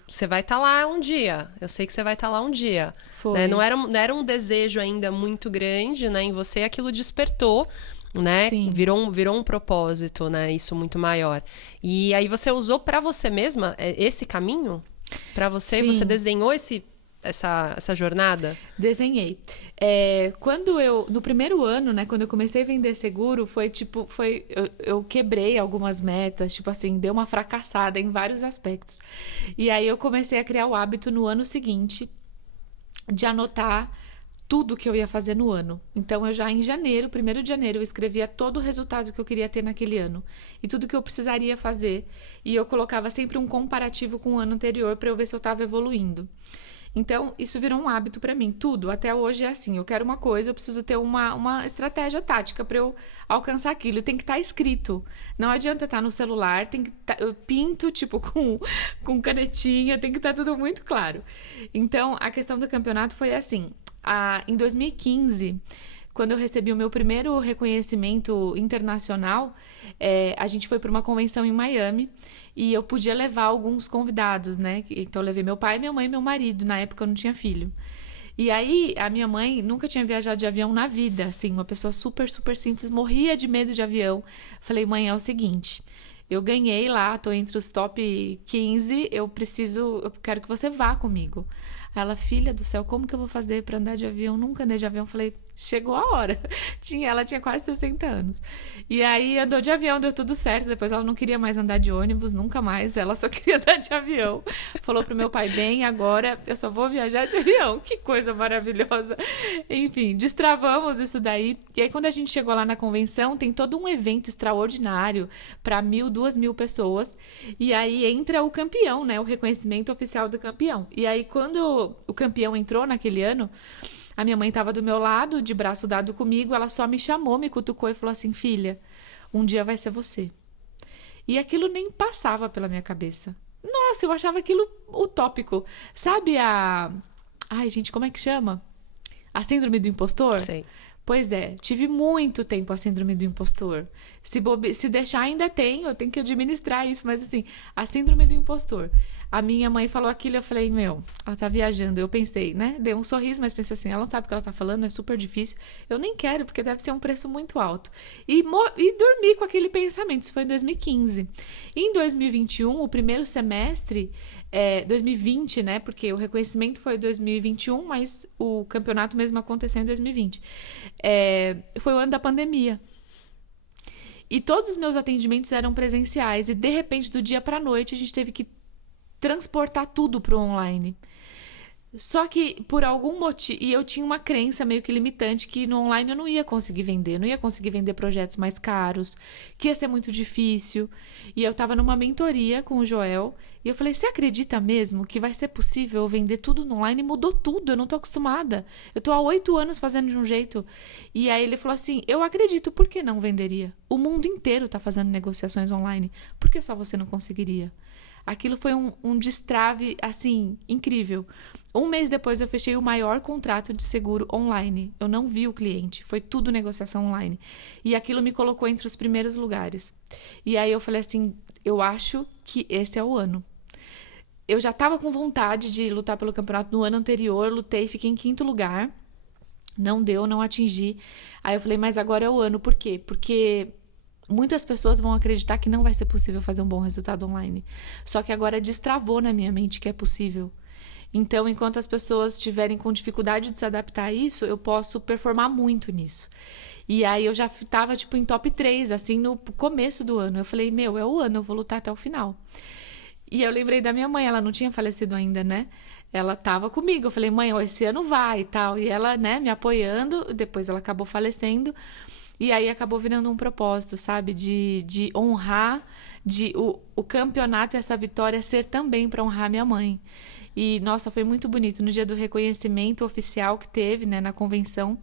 Você vai estar lá um dia. Eu sei que você vai estar lá um dia. Foi. Né? Não era um desejo ainda muito grande, né, em você. Aquilo despertou, né? Sim. Virou um propósito, né? Isso muito maior. E aí você usou para você mesma esse caminho? Para você? Sim. Você desenhou essa jornada? Desenhei. No primeiro ano, né, quando eu comecei a vender seguro, eu quebrei algumas metas, tipo assim, deu uma fracassada em vários aspectos. E aí eu comecei a criar o hábito no ano seguinte de anotar tudo que eu ia fazer no ano. Então, eu já em janeiro, 1º de janeiro, eu escrevia todo o resultado que eu queria ter naquele ano. E tudo que eu precisaria fazer. E eu colocava sempre um comparativo com o ano anterior para eu ver se eu estava evoluindo. Então, isso virou um hábito pra mim. Tudo, até hoje é assim. Eu quero uma coisa, eu preciso ter uma estratégia tática pra eu alcançar aquilo. E tem que estar escrito. Não adianta estar no celular, tem que eu pinto, tipo, com canetinha, tem que estar tudo muito claro. Então, a questão do campeonato foi assim. Em 2015, quando eu recebi o meu primeiro reconhecimento internacional, a gente foi para uma convenção em Miami e eu podia levar alguns convidados, né? Então eu levei meu pai, minha mãe e meu marido. Na época eu não tinha filho. E aí a minha mãe nunca tinha viajado de avião na vida, assim, uma pessoa super, super simples, morria de medo de avião. Falei, mãe, é o seguinte, eu ganhei lá, tô entre os top 15, eu quero que você vá comigo. Aí ela, filha do céu, como que eu vou fazer pra andar de avião? Nunca andei de avião. Falei, chegou a hora. Ela tinha quase 60 anos. E aí andou de avião, deu tudo certo. Depois ela não queria mais andar de ônibus, nunca mais. Ela só queria andar de avião. Falou pro meu pai, bem, agora eu só vou viajar de avião. Que coisa maravilhosa. Enfim, destravamos isso daí. E aí quando a gente chegou lá na convenção, tem todo um evento extraordinário para 1.000, 2.000 pessoas. E aí entra o campeão, né? O reconhecimento oficial do campeão. E aí quando o campeão entrou naquele ano, a minha mãe estava do meu lado, de braço dado comigo, ela só me chamou, me cutucou e falou assim, filha, um dia vai ser você. E aquilo nem passava pela minha cabeça. Nossa, eu achava aquilo utópico. Sabe Ai, gente, como é que chama? A síndrome do impostor? Sei. Pois é, tive muito tempo a síndrome do impostor. Se deixar, ainda tenho, eu tenho que administrar isso, mas assim, a síndrome do impostor. A minha mãe falou aquilo, eu falei, meu, ela tá viajando. Eu pensei, né? Dei um sorriso, mas pensei assim, ela não sabe o que ela tá falando, é super difícil. Eu nem quero, porque deve ser um preço muito alto. E dormi com aquele pensamento, isso foi em 2015. Em 2021, o primeiro semestre, 2020, né? Porque o reconhecimento foi em 2021, mas o campeonato mesmo aconteceu em 2020. Foi o ano da pandemia. E todos os meus atendimentos eram presenciais. E, de repente, do dia pra noite, a gente teve que transportar tudo pro online. Só que, por algum motivo... E eu tinha uma crença meio que limitante que no online eu não ia conseguir vender. Não ia conseguir vender projetos mais caros. Que ia ser muito difícil. E eu tava numa mentoria com o Joel. E eu falei, você acredita mesmo que vai ser possível eu vender tudo no online? Mudou tudo, eu não tô acostumada. Eu tô há 8 anos fazendo de um jeito. E aí ele falou assim, eu acredito, por que não venderia? O mundo inteiro tá fazendo negociações online. Por que só você não conseguiria? Aquilo foi um destrave, assim, incrível. 1 mês depois eu fechei o maior contrato de seguro online. Eu não vi o cliente, foi tudo negociação online. E aquilo me colocou entre os primeiros lugares. E aí eu falei assim, eu acho que esse é o ano. Eu já estava com vontade de lutar pelo campeonato no ano anterior, lutei, fiquei em 5º lugar. Não deu, não atingi. Aí eu falei, mas agora é o ano. Por quê? Porque muitas pessoas vão acreditar que não vai ser possível fazer um bom resultado online. Só que agora destravou na minha mente que é possível. Então, enquanto as pessoas estiverem com dificuldade de se adaptar a isso, eu posso performar muito nisso. E aí eu já estava tipo em top 3, assim, no começo do ano. Eu falei, meu, é o ano, eu vou lutar até o final. E eu lembrei da minha mãe, ela não tinha falecido ainda, né? Ela tava comigo, eu falei, mãe, ó, esse ano vai e tal. E ela, né, me apoiando, depois ela acabou falecendo. E aí acabou virando um propósito, sabe? De honrar, o campeonato e essa vitória ser também para honrar minha mãe. E, nossa, foi muito bonito. No dia do reconhecimento oficial que teve, né, na convenção,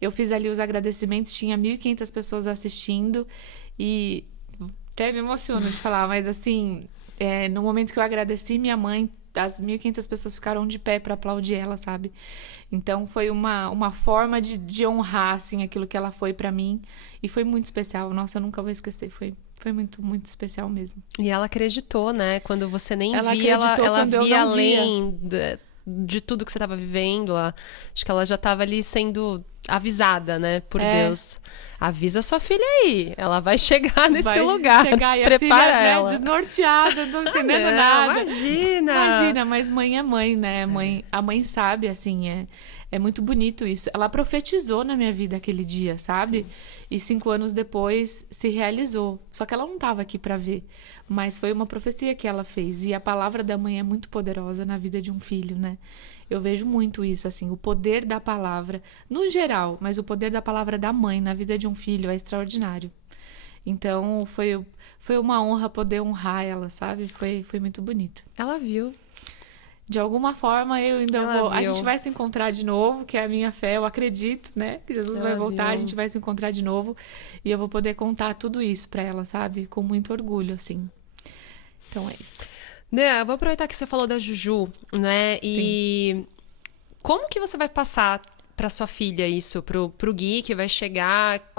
eu fiz ali os agradecimentos, tinha 1.500 pessoas assistindo e até me emociono de falar, mas assim, no momento que eu agradeci minha mãe, as 1.500 pessoas ficaram de pé para aplaudir ela, sabe? Então foi uma forma de honrar, assim, aquilo que ela foi para mim e foi muito especial. Nossa, eu nunca vou esquecer, foi muito, muito especial mesmo. E ela acreditou, né? Quando você nem ela via, ela via além via. de tudo que você estava vivendo. Acho que ela já estava ali sendo avisada, né? Por Deus. Avisa sua filha aí. Ela vai chegar nesse lugar. Chegar, e prepara a filha, ela. Né, desnorteada, não entendendo nada. Imagina, mas mãe é mãe, né? A mãe sabe, assim, é muito bonito isso. Ela profetizou na minha vida aquele dia, sabe? Sim. E 5 anos depois se realizou. Só que ela não estava aqui para ver. Mas foi uma profecia que ela fez. E a palavra da mãe é muito poderosa na vida de um filho, né? Eu vejo muito isso, assim, o poder da palavra, no geral, mas o poder da palavra da mãe na vida de um filho é extraordinário. Então, foi uma honra poder honrar ela, sabe? Foi muito bonito. Ela viu. De alguma forma eu ainda Ela vou. A viu. gente vai se encontrar de novo, que é a minha fé, eu acredito, né? Que Jesus vai Ela voltar, a viu. gente vai se encontrar de novo e eu vou poder contar tudo isso pra ela, sabe? Com muito orgulho, assim. Então é isso. Né, eu vou aproveitar que você falou da Juju, né? Sim. E como que você vai passar pra sua filha isso, pro Gui que vai chegar?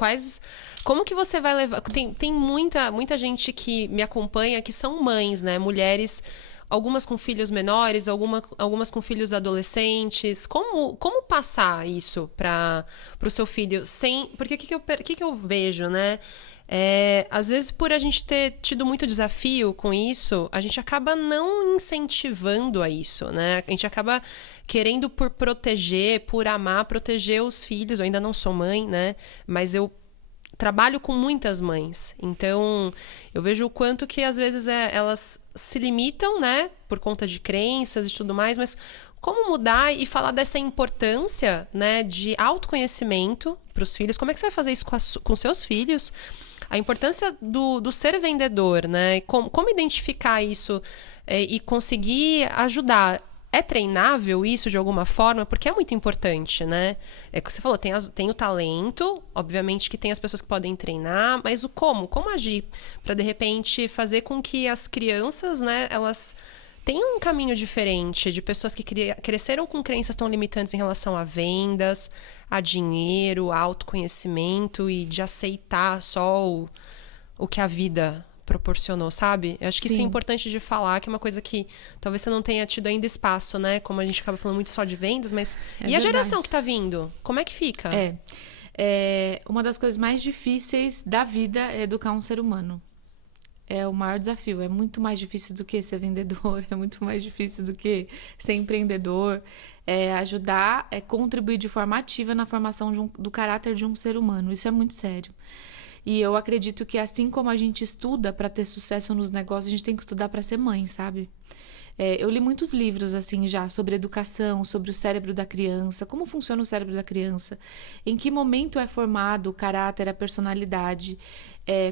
Como que você vai levar? Tem muita gente que me acompanha que são mães, né? Mulheres, algumas com filhos menores, algumas com filhos adolescentes. Como passar isso pro seu filho sem? Porque que eu vejo, né? Às vezes, por a gente ter tido muito desafio com isso, a gente acaba não incentivando a isso, né? A gente acaba querendo por proteger, por amar, proteger os filhos. Eu ainda não sou mãe, né? Mas eu trabalho com muitas mães. Então, eu vejo o quanto que às vezes elas se limitam, né? Por conta de crenças e tudo mais, mas como mudar e falar dessa importância, né, de autoconhecimento para os filhos? Como é que você vai fazer isso com seus filhos? A importância do ser vendedor, né? Como identificar isso e conseguir ajudar. É treinável isso de alguma forma? Porque é muito importante, né? É o que você falou, tem o talento, obviamente que tem as pessoas que podem treinar, mas o como? Como agir para, de repente, fazer com que as crianças, né, elas tenham um caminho diferente de pessoas que cresceram com crenças tão limitantes em relação a vendas, a dinheiro, a autoconhecimento e de aceitar só o que a vida proporcionou, sabe? Eu acho que isso é Sim. importante de falar, que é uma coisa que talvez você não tenha tido ainda espaço, né? Como a gente acaba falando muito só de vendas, mas... É E a geração verdade. que tá vindo? Como é que fica? Uma das coisas mais difíceis da vida é educar um ser humano. É o maior desafio. É muito mais difícil do que ser vendedor, é muito mais difícil do que ser empreendedor. É ajudar, é contribuir de forma ativa na formação do caráter de um ser humano. Isso é muito sério. E eu acredito que assim como a gente estuda para ter sucesso nos negócios, a gente tem que estudar para ser mãe, sabe? Eu li muitos livros, assim, já sobre educação, sobre o cérebro da criança, como funciona o cérebro da criança, em que momento é formado o caráter, a personalidade,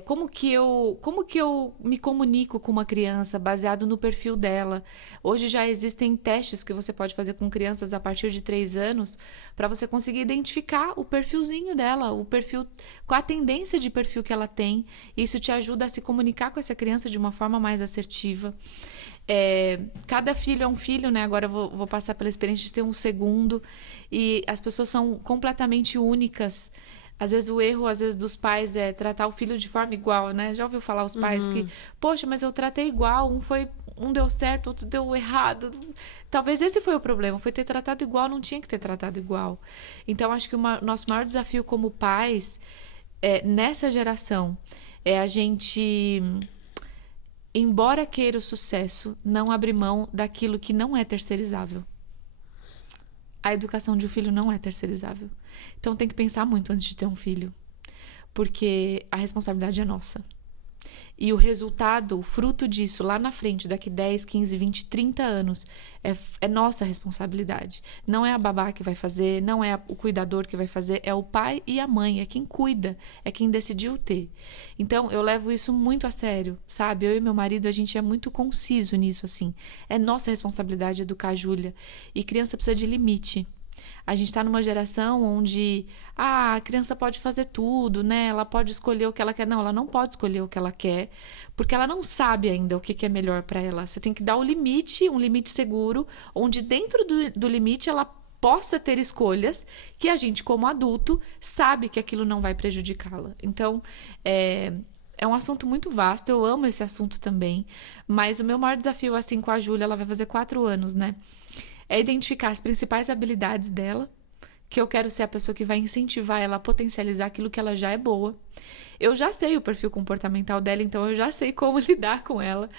como que eu me comunico com uma criança baseado no perfil dela. Hoje já existem testes que você pode fazer com crianças a partir de 3 anos para você conseguir identificar o perfilzinho dela, o perfil, qual a tendência de perfil que ela tem. Isso te ajuda a se comunicar com essa criança de uma forma mais assertiva. Cada filho é um filho, né? Agora eu vou passar pela experiência de ter um segundo. E as pessoas são completamente únicas. Às vezes o erro, às vezes, dos pais é tratar o filho de forma igual, né? Já ouviu falar os pais que, poxa, mas eu tratei igual, um deu certo, outro deu errado. Talvez esse foi o problema, foi ter tratado igual, não tinha que ter tratado igual. Então, acho que o nosso maior desafio como pais, nessa geração, é a gente, embora queira o sucesso, não abrir mão daquilo que não é terceirizável. A educação de um filho não é terceirizável. Então tem que pensar muito antes de ter um filho, porque a responsabilidade é nossa. E o resultado, o fruto disso lá na frente, daqui 10, 15, 20, 30 anos, é nossa responsabilidade. Não é a babá que vai fazer, não é o cuidador que vai fazer, é o pai e a mãe, é quem cuida, é quem decidiu ter. Então, eu levo isso muito a sério, sabe? Eu e meu marido, a gente é muito conciso nisso, assim. É nossa responsabilidade educar a Júlia. E criança precisa de limite. A gente está numa geração onde a criança pode fazer tudo, né? Ela pode escolher o que ela quer. Não, ela não pode escolher o que ela quer, porque ela não sabe ainda o que é melhor para ela. Você tem que dar um limite seguro, onde dentro do limite ela possa ter escolhas que a gente, como adulto, sabe que aquilo não vai prejudicá-la. Então, é um assunto muito vasto, eu amo esse assunto também, mas o meu maior desafio, assim, com a Júlia, ela vai fazer 4 anos, né? É identificar as principais habilidades dela, que eu quero ser a pessoa que vai incentivar ela a potencializar aquilo que ela já é boa. Eu já sei o perfil comportamental dela, então eu já sei como lidar com ela,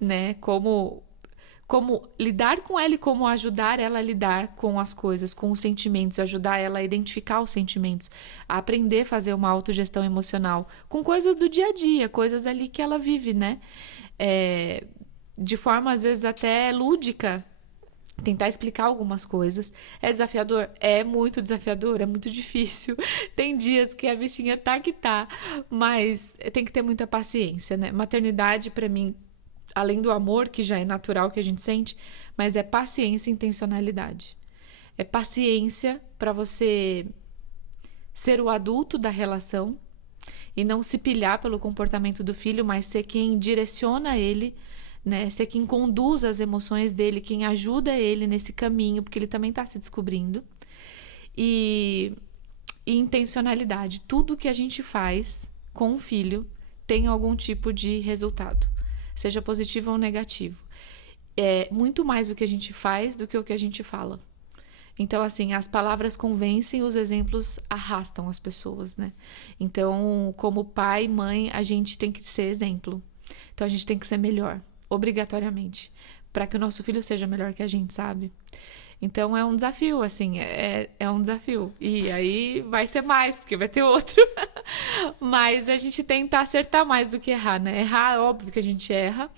né? Como lidar com ela e como ajudar ela a lidar com as coisas, com os sentimentos, ajudar ela a identificar os sentimentos, a aprender a fazer uma autogestão emocional com coisas do dia a dia, coisas ali que ela vive, né? De forma, às vezes, até lúdica, tentar explicar algumas coisas. É desafiador? É muito desafiador, é muito difícil. Tem dias que a bichinha tá que tá, mas tem que ter muita paciência, né? Maternidade, pra mim, além do amor, que já é natural que a gente sente, mas é paciência e intencionalidade. É paciência para você ser o adulto da relação e não se pilhar pelo comportamento do filho, mas ser quem direciona ele, né? Ser quem conduz as emoções dele, quem ajuda ele nesse caminho, porque ele também está se descobrindo. E intencionalidade. Tudo que a gente faz com o filho tem algum tipo de resultado, seja positivo ou negativo. É muito mais o que a gente faz do que o que a gente fala. Então, assim, as palavras convencem, os exemplos arrastam as pessoas, né? Então, como pai, mãe, a gente tem que ser exemplo. Então, a gente tem que ser melhor, obrigatoriamente, para que o nosso filho seja melhor que a gente, sabe? Então, é um desafio, assim, é um desafio. E aí vai ser mais, porque vai ter outro. Mas a gente tenta acertar mais do que errar, né? Errar, é óbvio que a gente erra,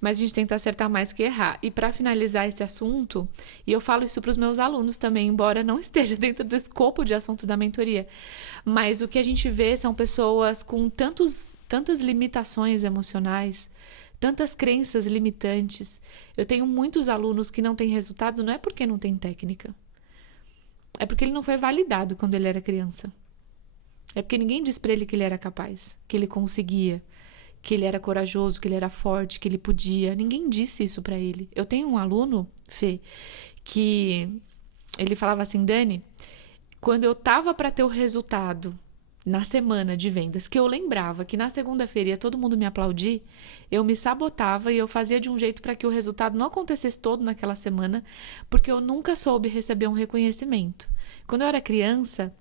mas a gente tenta acertar mais que errar. E para finalizar esse assunto, e eu falo isso para os meus alunos também, embora não esteja dentro do escopo de assunto da mentoria, mas o que a gente vê são pessoas com tantas limitações emocionais, tantas crenças limitantes. Eu tenho muitos alunos que não têm resultado, não é porque não tem técnica, é porque ele não foi validado quando ele era criança. É porque ninguém disse para ele que ele era capaz, que ele conseguia, que ele era corajoso, que ele era forte, que ele podia. Ninguém disse isso pra ele. Eu tenho um aluno, Fê, que ele falava assim, Dani, quando eu tava pra ter o resultado na semana de vendas, que eu lembrava que na segunda-feira ia todo mundo me aplaudir, eu me sabotava e eu fazia de um jeito para que o resultado não acontecesse todo naquela semana, porque eu nunca soube receber um reconhecimento. Quando eu era criança,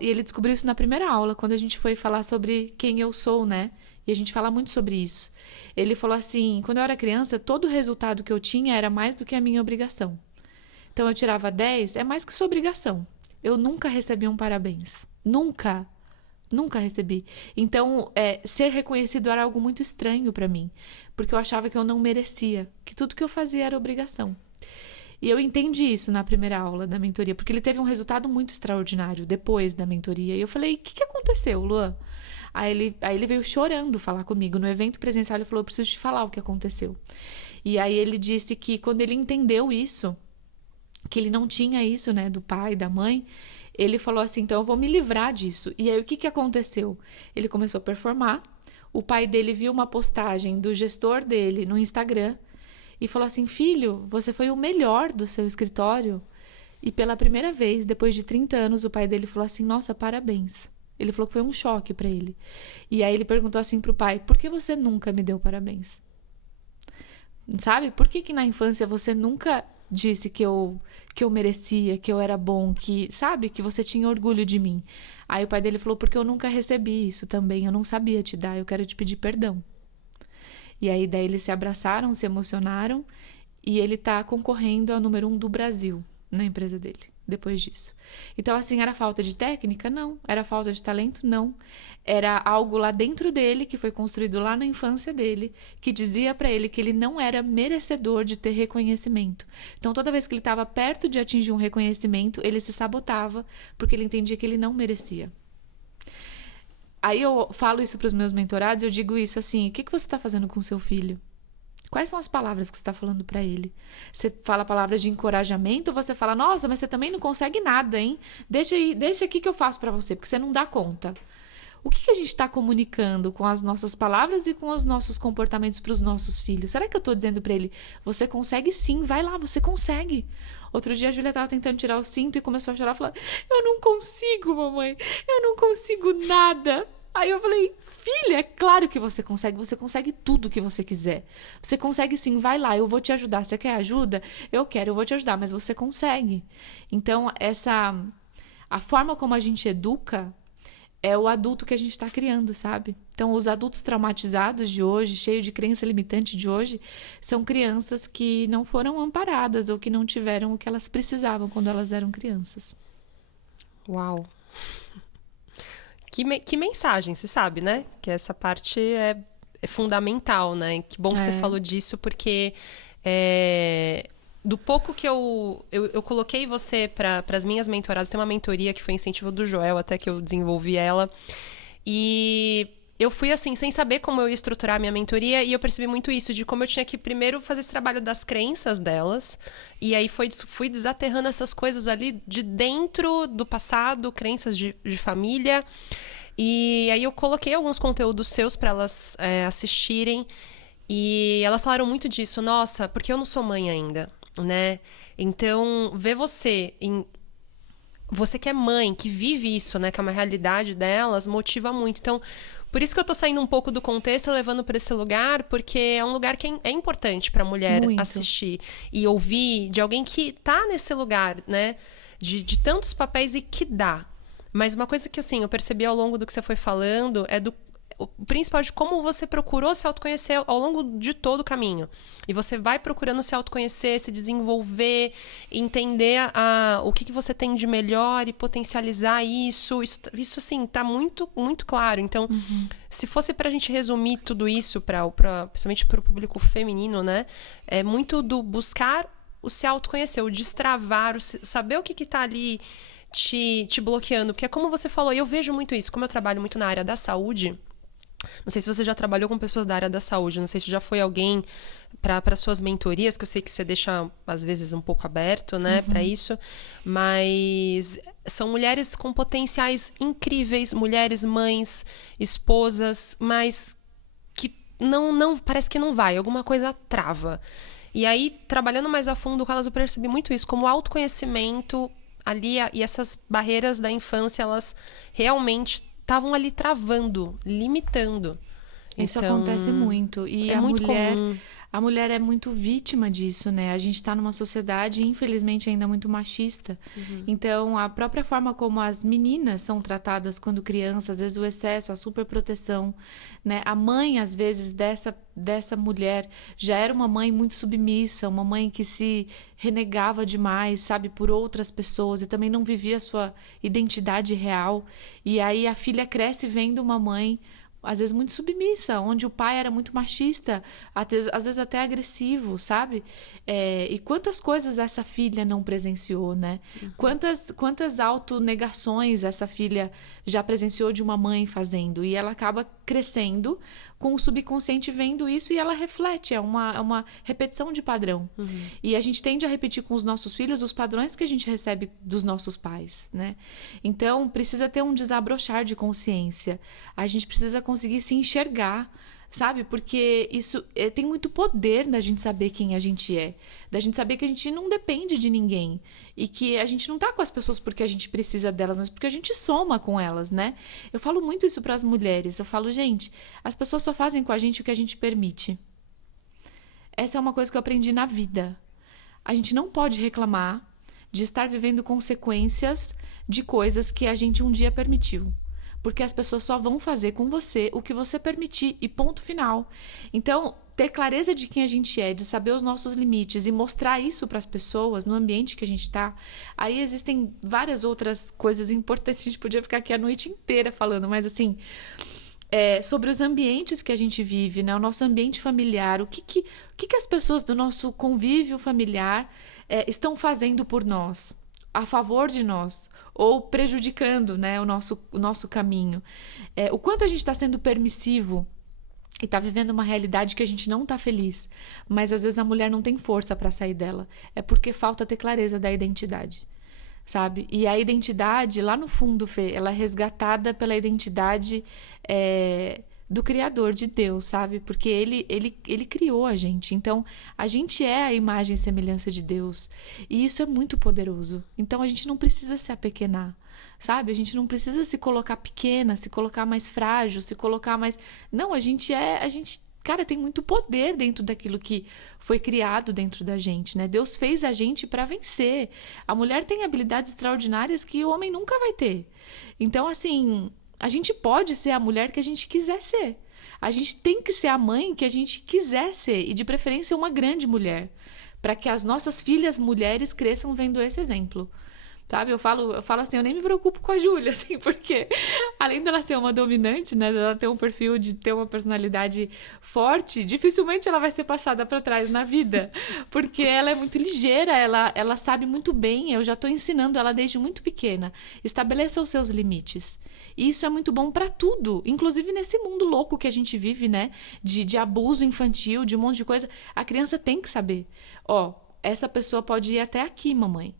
e ele descobriu isso na primeira aula, quando a gente foi falar sobre quem eu sou, né? E a gente fala muito sobre isso. Ele falou assim, quando eu era criança, todo o resultado que eu tinha era mais do que a minha obrigação. Então eu tirava 10, é mais que sua obrigação. Eu nunca recebi um parabéns. Nunca. Nunca recebi. Então, ser reconhecido era algo muito estranho para mim, porque eu achava que eu não merecia, que tudo que eu fazia era obrigação. E eu entendi isso na primeira aula da mentoria, porque ele teve um resultado muito extraordinário depois da mentoria. E eu falei, o que aconteceu, Luan? Aí ele veio chorando falar comigo. No evento presencial, ele falou, eu preciso te falar o que aconteceu. E aí ele disse que quando ele entendeu isso, que ele não tinha isso, né, do pai, da mãe, ele falou assim, então eu vou me livrar disso. E aí o que aconteceu? Ele começou a performar, o pai dele viu uma postagem do gestor dele no Instagram e falou assim, filho, você foi o melhor do seu escritório. E pela primeira vez, depois de 30 anos, o pai dele falou assim, nossa, parabéns. Ele falou que foi um choque para ele. E aí ele perguntou assim pro pai, por que você nunca me deu parabéns? Sabe? Por que na infância você nunca disse que eu merecia, que eu era bom, que, sabe? Que você tinha orgulho de mim. Aí o pai dele falou, porque eu nunca recebi isso também, eu não sabia te dar, eu quero te pedir perdão. E aí daí eles se abraçaram, se emocionaram, e ele tá concorrendo ao número 1 do Brasil na empresa dele, depois disso. Então, assim, era falta de técnica? Não. Era falta de talento? Não. Era algo lá dentro dele, que foi construído lá na infância dele, que dizia pra ele que ele não era merecedor de ter reconhecimento. Então, toda vez que ele estava perto de atingir um reconhecimento, ele se sabotava, porque ele entendia que ele não merecia. Aí eu falo isso para os meus mentorados, eu digo isso assim, o que você está fazendo com o seu filho? Quais são as palavras que você está falando para ele? Você fala palavras de encorajamento ou você fala, nossa, mas você também não consegue nada, hein? Deixa aqui que eu faço para você, porque você não dá conta. O que a gente está comunicando com as nossas palavras e com os nossos comportamentos para os nossos filhos? Será que eu estou dizendo para ele, você consegue sim, vai lá, você consegue. Outro dia a Júlia estava tentando tirar o cinto e começou a chorar, falando, eu não consigo, mamãe, eu não consigo nada. Aí eu falei, filha, é claro que você consegue tudo que você quiser. Você consegue sim, vai lá, eu vou te ajudar. Você quer ajuda? Eu quero, eu vou te ajudar, mas você consegue. Então, a forma como a gente educa é o adulto que a gente está criando, sabe? Então, os adultos traumatizados de hoje, cheios de crença limitante de hoje, são crianças que não foram amparadas ou que não tiveram o que elas precisavam quando elas eram crianças. Uau! Que mensagem, você sabe, né? Que essa parte é fundamental, né? Que bom que você falou disso, porque do pouco que eu coloquei você para as minhas mentoradas, tem uma mentoria que foi incentivo do Joel, até que eu desenvolvi ela, e eu fui assim, sem saber como eu ia estruturar a minha mentoria, e eu percebi muito isso, de como eu tinha que primeiro fazer esse trabalho das crenças delas, e aí fui desaterrando essas coisas ali de dentro do passado, crenças de família, e aí eu coloquei alguns conteúdos seus para elas assistirem, e elas falaram muito disso, nossa, porque eu não sou mãe ainda, né? Então, ver você que é mãe, que vive isso, né, que é uma realidade delas, motiva muito. Então, por isso que eu tô saindo um pouco do contexto e levando para esse lugar, porque é um lugar que é importante para a mulher Muito. assistir e ouvir de alguém que tá nesse lugar, né, de tantos papéis e que dá. Mas uma coisa que, assim, eu percebi ao longo do que você foi falando é o principal de como você procurou se autoconhecer ao longo de todo o caminho. E você vai procurando se autoconhecer, se desenvolver, entender o que você tem de melhor e potencializar isso. Isso assim, tá muito, muito claro. Então, se fosse pra gente resumir tudo isso, principalmente pro público feminino, né? É muito do buscar o se autoconhecer, o destravar, saber o que tá ali te bloqueando. Porque é como você falou, e eu vejo muito isso, como eu trabalho muito na área da saúde. Não sei se você já trabalhou com pessoas da área da saúde, não sei se já foi alguém para suas mentorias, que eu sei que você deixa, às vezes, um pouco aberto, né, para isso, mas são mulheres com potenciais incríveis, mulheres, mães, esposas, mas que não parece que não vai, alguma coisa trava. E aí, trabalhando mais a fundo com elas, eu percebi muito isso, como o autoconhecimento ali e essas barreiras da infância, elas realmente estavam ali travando, limitando. Isso Então, acontece muito. E é muito comum. a mulher é muito vítima disso, né? A gente está numa sociedade, infelizmente, ainda muito machista. Então, a própria forma como as meninas são tratadas quando crianças, às vezes o excesso, a superproteção, né? A mãe, às vezes, dessa mulher já era uma mãe muito submissa, uma mãe que se renegava demais, sabe, por outras pessoas e também não vivia a sua identidade real. E aí a filha cresce vendo uma mãe às vezes muito submissa, onde o pai era muito machista, às vezes até agressivo, sabe? E quantas coisas essa filha não presenciou, né? Quantas autonegações essa filha já presenciou de uma mãe fazendo, e ela acaba crescendo com o subconsciente vendo isso e ela reflete, é uma repetição de padrão. E a gente tende a repetir com os nossos filhos os padrões que a gente recebe dos nossos pais, né? Então, precisa ter um desabrochar de consciência. A gente precisa conseguir se enxergar, sabe? Porque isso tem muito poder da gente saber quem a gente é, da gente saber que a gente não depende de ninguém e que a gente não tá com as pessoas porque a gente precisa delas, mas porque a gente soma com elas, né? Eu falo muito isso para as mulheres. Eu falo, gente, as pessoas só fazem com a gente o que a gente permite. Essa é uma coisa que eu aprendi na vida. A gente não pode reclamar de estar vivendo consequências de coisas que a gente um dia permitiu. Porque as pessoas só vão fazer com você o que você permitir e ponto final. Então, ter clareza de quem a gente é, de saber os nossos limites e mostrar isso para as pessoas no ambiente que a gente está. Aí existem várias outras coisas importantes, a gente podia ficar aqui a noite inteira falando, mas assim, sobre os ambientes que a gente vive, né? O nosso ambiente familiar, o que as pessoas do nosso convívio familiar estão fazendo por nós, a favor de nós, ou prejudicando, né, o nosso caminho. O quanto a gente está sendo permissivo e está vivendo uma realidade que a gente não está feliz, mas às vezes a mulher não tem força para sair dela. É porque falta ter clareza da identidade, sabe? E a identidade, lá no fundo, Fê, ela é resgatada pela identidade do Criador, de Deus, sabe? Porque ele criou a gente. Então, a gente é a imagem e semelhança de Deus. E isso é muito poderoso. Então, a gente não precisa se apequenar, sabe? A gente não precisa se colocar pequena, se colocar mais frágil, se colocar mais... Não, a gente, cara, tem muito poder dentro daquilo que foi criado dentro da gente, né? Deus fez a gente para vencer. A mulher tem habilidades extraordinárias que o homem nunca vai ter. Então, assim... A gente pode ser a mulher que a gente quiser ser. A gente tem que ser a mãe que a gente quiser ser. E, de preferência, uma grande mulher. Para que as nossas filhas mulheres cresçam vendo esse exemplo. Sabe? Eu falo assim, eu nem me preocupo com a Júlia, assim, porque além dela ser uma dominante, né, dela ter um perfil de ter uma personalidade forte, dificilmente ela vai ser passada para trás na vida, porque ela é muito ligeira, ela sabe muito bem, eu já tô ensinando ela desde muito pequena. Estabeleça os seus limites. E isso é muito bom para tudo, inclusive nesse mundo louco que a gente vive, né, de abuso infantil, de um monte de coisa. A criança tem que saber, ó, essa pessoa pode ir até aqui, mamãe.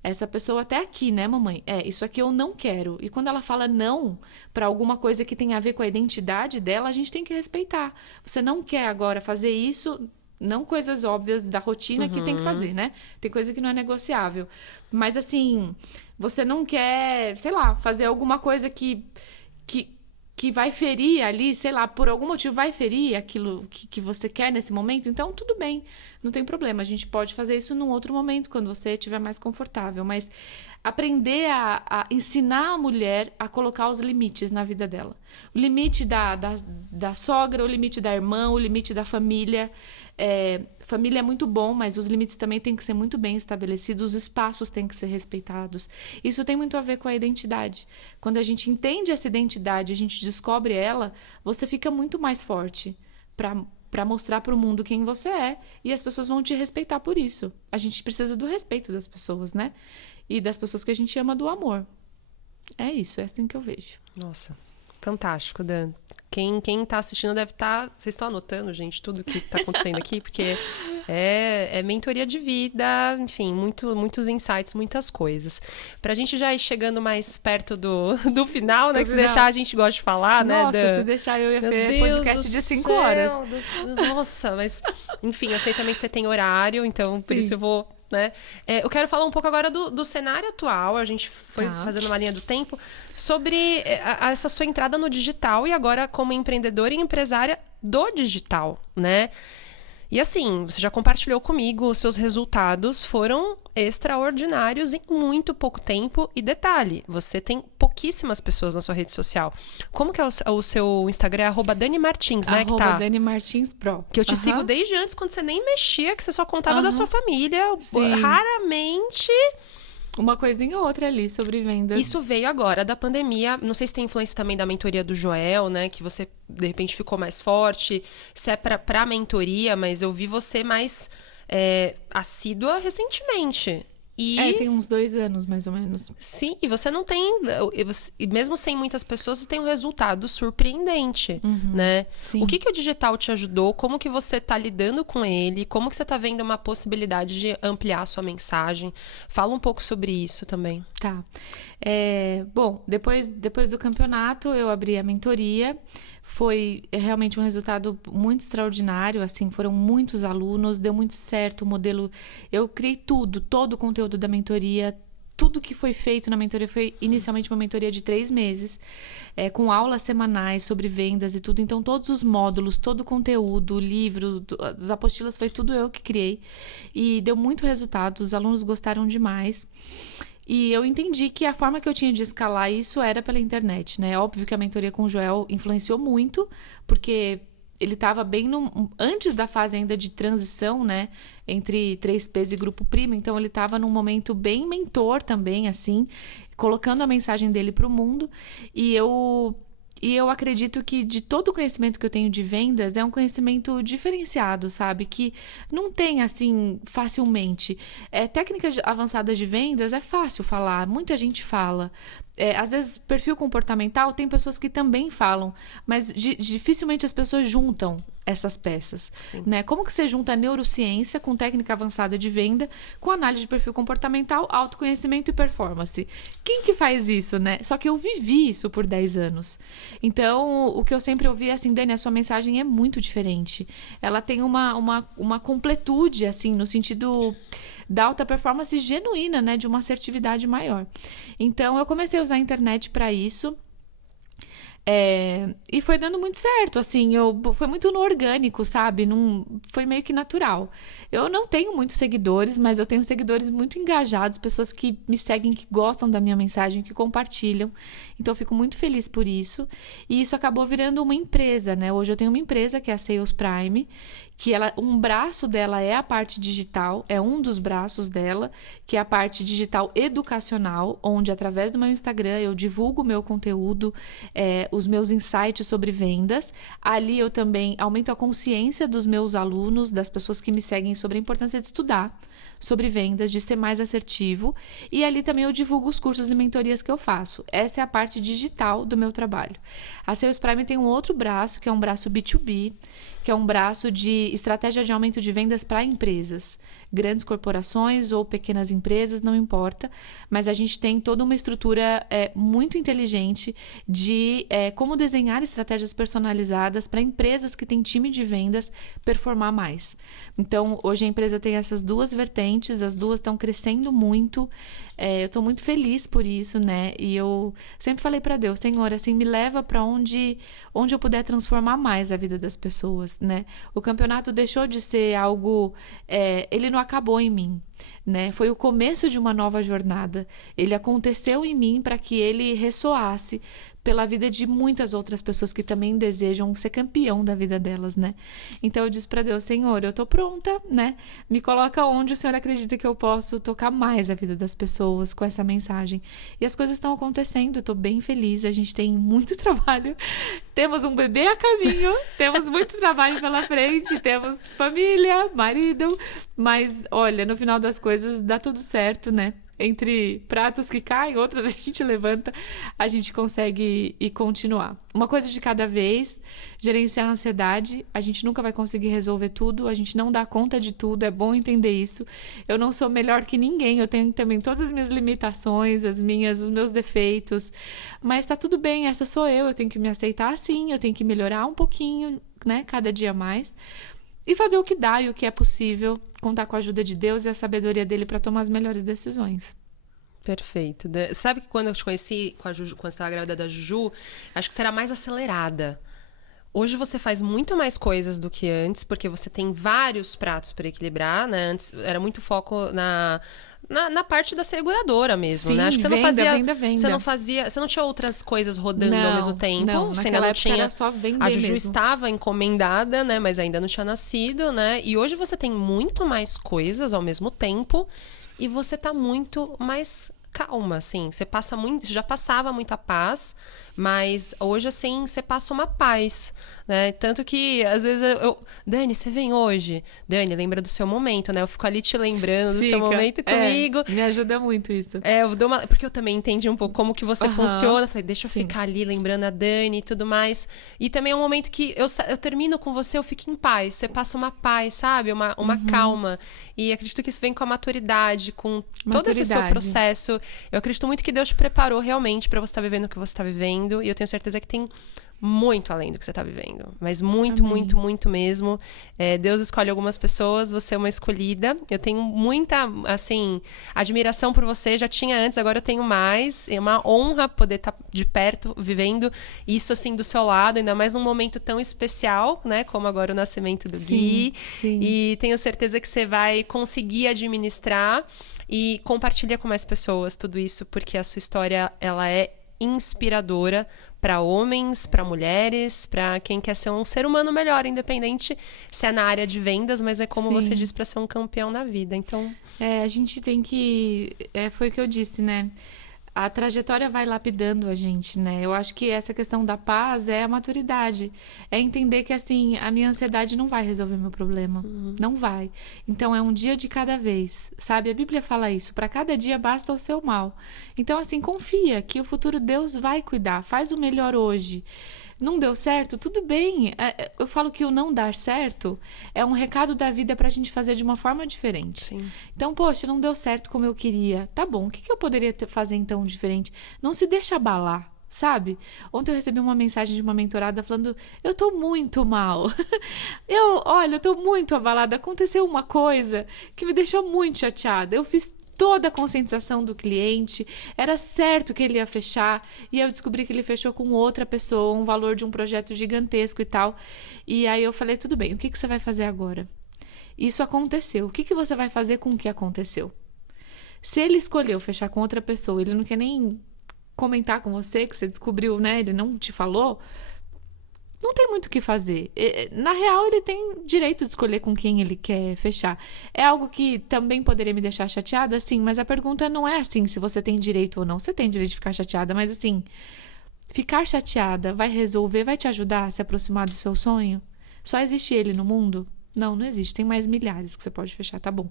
Essa pessoa até aqui, né, mamãe? Isso aqui eu não quero. E quando ela fala não para alguma coisa que tem a ver com a identidade dela, a gente tem que respeitar. Você não quer agora fazer isso, não coisas óbvias da rotina que tem que fazer, né? Tem coisa que não é negociável. Mas assim, você não quer, sei lá, fazer alguma coisa que vai ferir ali, sei lá, por algum motivo vai ferir aquilo que você quer nesse momento, então tudo bem, não tem problema. A gente pode fazer isso num outro momento, quando você estiver mais confortável. Mas aprender a ensinar a mulher a colocar os limites na vida dela. O limite da sogra, o limite da irmã, o limite da família. Família é muito bom, mas os limites também têm que ser muito bem estabelecidos, os espaços têm que ser respeitados. Isso tem muito a ver com a identidade. Quando a gente entende essa identidade, a gente descobre ela, você fica muito mais forte para mostrar para o mundo quem você é, e as pessoas vão te respeitar por isso. A gente precisa do respeito das pessoas, né? E das pessoas que a gente ama, do amor. É isso, é assim que eu vejo. Nossa, fantástico, Dan. Quem tá assistindo deve estar... Vocês estão anotando, gente, tudo que tá acontecendo aqui? Porque é mentoria de vida, enfim, muitos insights, muitas coisas. Pra gente já ir chegando mais perto do final, né? Que se deixar, a gente gosta de falar, né? Nossa, se deixar, eu ia ver podcast de 5 horas. Nossa, mas... Enfim, eu sei também que você tem horário, então por isso eu vou... Né? Eu quero falar um pouco agora do cenário atual. A gente foi fazendo uma linha do tempo sobre essa sua entrada no digital e agora como empreendedora e empresária do digital, né? E assim, você já compartilhou comigo, os seus resultados foram extraordinários em muito pouco tempo. E detalhe, você tem pouquíssimas pessoas na sua rede social. Como que é o seu Instagram? É @DaniMartins, né? Dani Martins Pro. Que eu te sigo desde antes, quando você nem mexia, que você só contava da sua família. Sim. Raramente... Uma coisinha ou outra ali sobre vendas. Isso veio agora da pandemia. Não sei se tem influência também da mentoria do Joel, né? Que você, de repente, ficou mais forte. Se é pra mentoria, mas eu vi você mais assídua recentemente. Tem uns 2 anos, mais ou menos. Sim, e você não tem... E mesmo sem muitas pessoas, você tem um resultado surpreendente, né? Sim. O que o digital te ajudou? Como que você tá lidando com ele? Como que você tá vendo uma possibilidade de ampliar a sua mensagem? Fala um pouco sobre isso também. Tá. Bom, depois do campeonato, eu abri a mentoria. Foi realmente um resultado muito extraordinário, assim, foram muitos alunos, deu muito certo o modelo. Eu criei todo o conteúdo da mentoria, tudo que foi feito na mentoria foi inicialmente uma mentoria de 3 meses, com aulas semanais sobre vendas e tudo. Então, todos os módulos, todo o conteúdo, o livro, as apostilas, foi tudo eu que criei. E deu muito resultado, os alunos gostaram demais. E eu entendi que a forma que eu tinha de escalar isso era pela internet, né? Óbvio que a mentoria com o Joel influenciou muito, porque ele estava bem antes da fase ainda de transição, né? Entre 3Ps e Grupo Primo. Então, ele estava num momento bem mentor também, assim, colocando a mensagem dele para o mundo. E eu acredito que de todo o conhecimento que eu tenho de vendas é um conhecimento diferenciado, sabe? Que não tem, assim, facilmente. Técnicas avançadas de vendas é fácil falar, muita gente fala. Às vezes, perfil comportamental, tem pessoas que também falam, mas dificilmente as pessoas juntam essas peças, né? Como que você junta neurociência com técnica avançada de venda, com análise de perfil comportamental, autoconhecimento e performance? Quem que faz isso, né? Só que eu vivi isso por 10 anos. Então, o que eu sempre ouvi é assim, Dani, a sua mensagem é muito diferente. Ela tem uma completude, assim, no sentido da alta performance genuína, né? De uma assertividade maior. Então, eu comecei a usar a internet para isso. E foi dando muito certo, assim, foi muito no orgânico, sabe? Foi meio que natural. Eu não tenho muitos seguidores, mas eu tenho seguidores muito engajados, pessoas que me seguem, que gostam da minha mensagem, que compartilham. Então, eu fico muito feliz por isso. E isso acabou virando uma empresa, né? Hoje eu tenho uma empresa que é a Sales Prime, que um braço dela é a parte digital, é um dos braços dela, que é a parte digital educacional, onde através do meu Instagram eu divulgo o meu conteúdo, os meus insights sobre vendas. Ali eu também aumento a consciência dos meus alunos, das pessoas que me seguem, sobre a importância de estudar sobre vendas, de ser mais assertivo. E ali também eu divulgo os cursos e mentorias que eu faço. Essa é a parte digital do meu trabalho. A Sales Prime tem um outro braço, que é um braço B2B, que é um braço de estratégia de aumento de vendas para empresas. Grandes corporações ou pequenas empresas, não importa. Mas a gente tem toda uma estrutura muito inteligente de como desenhar estratégias personalizadas para empresas que têm time de vendas performar mais. Então, hoje a empresa tem essas duas vertentes, as duas estão crescendo muito. Eu estou muito feliz por isso, né? E eu sempre falei para Deus, Senhor, assim, me leva para onde eu puder transformar mais a vida das pessoas, né? O campeonato deixou de ser algo... ele não acabou em mim, né? Foi o começo de uma nova jornada. Ele aconteceu em mim para que ele ressoasse pela vida de muitas outras pessoas que também desejam ser campeão da vida delas, né? Então eu disse para Deus, Senhor, eu tô pronta, né? Me coloca onde o Senhor acredita que eu posso tocar mais a vida das pessoas com essa mensagem. E as coisas estão acontecendo, eu tô bem feliz, a gente tem muito trabalho, temos um bebê a caminho, temos muito trabalho pela frente, temos família, marido, mas olha, no final das coisas dá tudo certo, né? Entre pratos que caem, outros a gente levanta, a gente consegue e continuar. Uma coisa de cada vez, gerenciar a ansiedade, a gente nunca vai conseguir resolver tudo, a gente não dá conta de tudo, é bom entender isso. Eu não sou melhor que ninguém, eu tenho também todas as minhas limitações, os meus defeitos, mas tá tudo bem, essa sou eu tenho que me aceitar assim, eu tenho que melhorar um pouquinho, né, cada dia mais. E fazer o que dá e o que é possível, contar com a ajuda de Deus e a sabedoria dele para tomar as melhores decisões. Perfeito. Sabe que quando eu te conheci com a Juju, quando você estava grávida da Juju, acho que você era mais acelerada. Hoje você faz muito mais coisas do que antes, porque você tem vários pratos para equilibrar, né? Antes era muito foco na parte da seguradora mesmo, Sim, né? Acho que você não fazia. Você não tinha outras coisas rodando ao mesmo tempo. Não, você ainda não tinha. Era só vender a Juju mesmo. estava encomendada, né? Mas ainda não tinha nascido, né? E hoje você tem muito mais coisas ao mesmo tempo e você tá muito mais calma, assim. Você já passava muita paz, mas hoje, assim, você passa uma paz, né? Tanto que, às vezes, Dani, você vem hoje? Dani, lembra do seu momento, né? Eu fico ali te lembrando do seu momento comigo. Me ajuda muito isso. Porque eu também entendi um pouco como que você funciona. Falei, deixa eu ficar ali lembrando a Dani e tudo mais. E também é um momento que eu termino com você, eu fico em paz. Você passa uma paz, sabe? Uma calma. E acredito que isso vem com a maturidade, com todo esse seu processo. Eu acredito muito que Deus te preparou realmente para você estar vivendo o que você está vivendo. E eu tenho certeza que tem muito além do que você está vivendo. Mas muito, Amém. muito, muito mesmo. Deus escolhe algumas pessoas, você é uma escolhida. Eu tenho muita, assim, admiração por você. Já tinha antes, agora eu tenho mais. É uma honra poder estar de perto, vivendo isso, assim, do seu lado. Ainda mais num momento tão especial, né? Como agora o nascimento do Gui. Sim. E tenho certeza que você vai conseguir administrar e compartilhar com mais pessoas tudo isso. Porque a sua história, ela é inspiradora para homens, para mulheres, para quem quer ser um ser humano melhor, independente se é na área de vendas, mas é como você disse, para ser um campeão na vida. Então, a gente tem que... foi o que eu disse, né? A trajetória vai lapidando a gente, né? Eu acho que essa questão da paz é a maturidade. É entender que, assim, a minha ansiedade não vai resolver meu problema. Não vai. Então, é um dia de cada vez, sabe? A Bíblia fala isso. Para cada dia basta o seu mal. Então, assim, confia que o futuro Deus vai cuidar. Faz o melhor hoje. Não deu certo? Tudo bem. Eu falo que o não dar certo é um recado da vida pra gente fazer de uma forma diferente. Sim. Então, poxa, não deu certo como eu queria. Tá bom, o que eu poderia fazer então diferente? Não se deixa abalar, sabe? Ontem eu recebi uma mensagem de uma mentorada falando: eu tô muito mal. Eu tô muito abalada. Aconteceu uma coisa que me deixou muito chateada. Eu fiz toda a conscientização do cliente, era certo que ele ia fechar, e eu descobri que ele fechou com outra pessoa, um valor de um projeto gigantesco e tal. E aí eu falei, tudo bem, o que você vai fazer agora? Isso aconteceu, o que você vai fazer com o que aconteceu? Se ele escolheu fechar com outra pessoa, ele não quer nem comentar com você, que você descobriu, né? Ele não te falou, não tem muito o que fazer. Na real, ele tem direito de escolher com quem ele quer fechar. É algo que também poderia me deixar chateada, sim, mas a pergunta não é assim, se você tem direito ou não. Você tem direito de ficar chateada, mas assim, ficar chateada vai resolver, vai te ajudar a se aproximar do seu sonho? Só existe ele no mundo? Não, não existe. Tem mais milhares que você pode fechar, tá bom.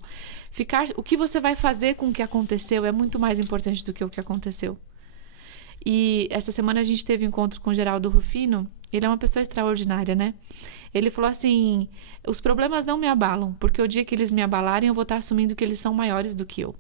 O que você vai fazer com o que aconteceu é muito mais importante do que o que aconteceu. E essa semana a gente teve um encontro com o Geraldo Rufino. Ele é uma pessoa extraordinária, né? Ele falou assim, os problemas não me abalam, porque o dia que eles me abalarem, eu vou estar assumindo que eles são maiores do que eu.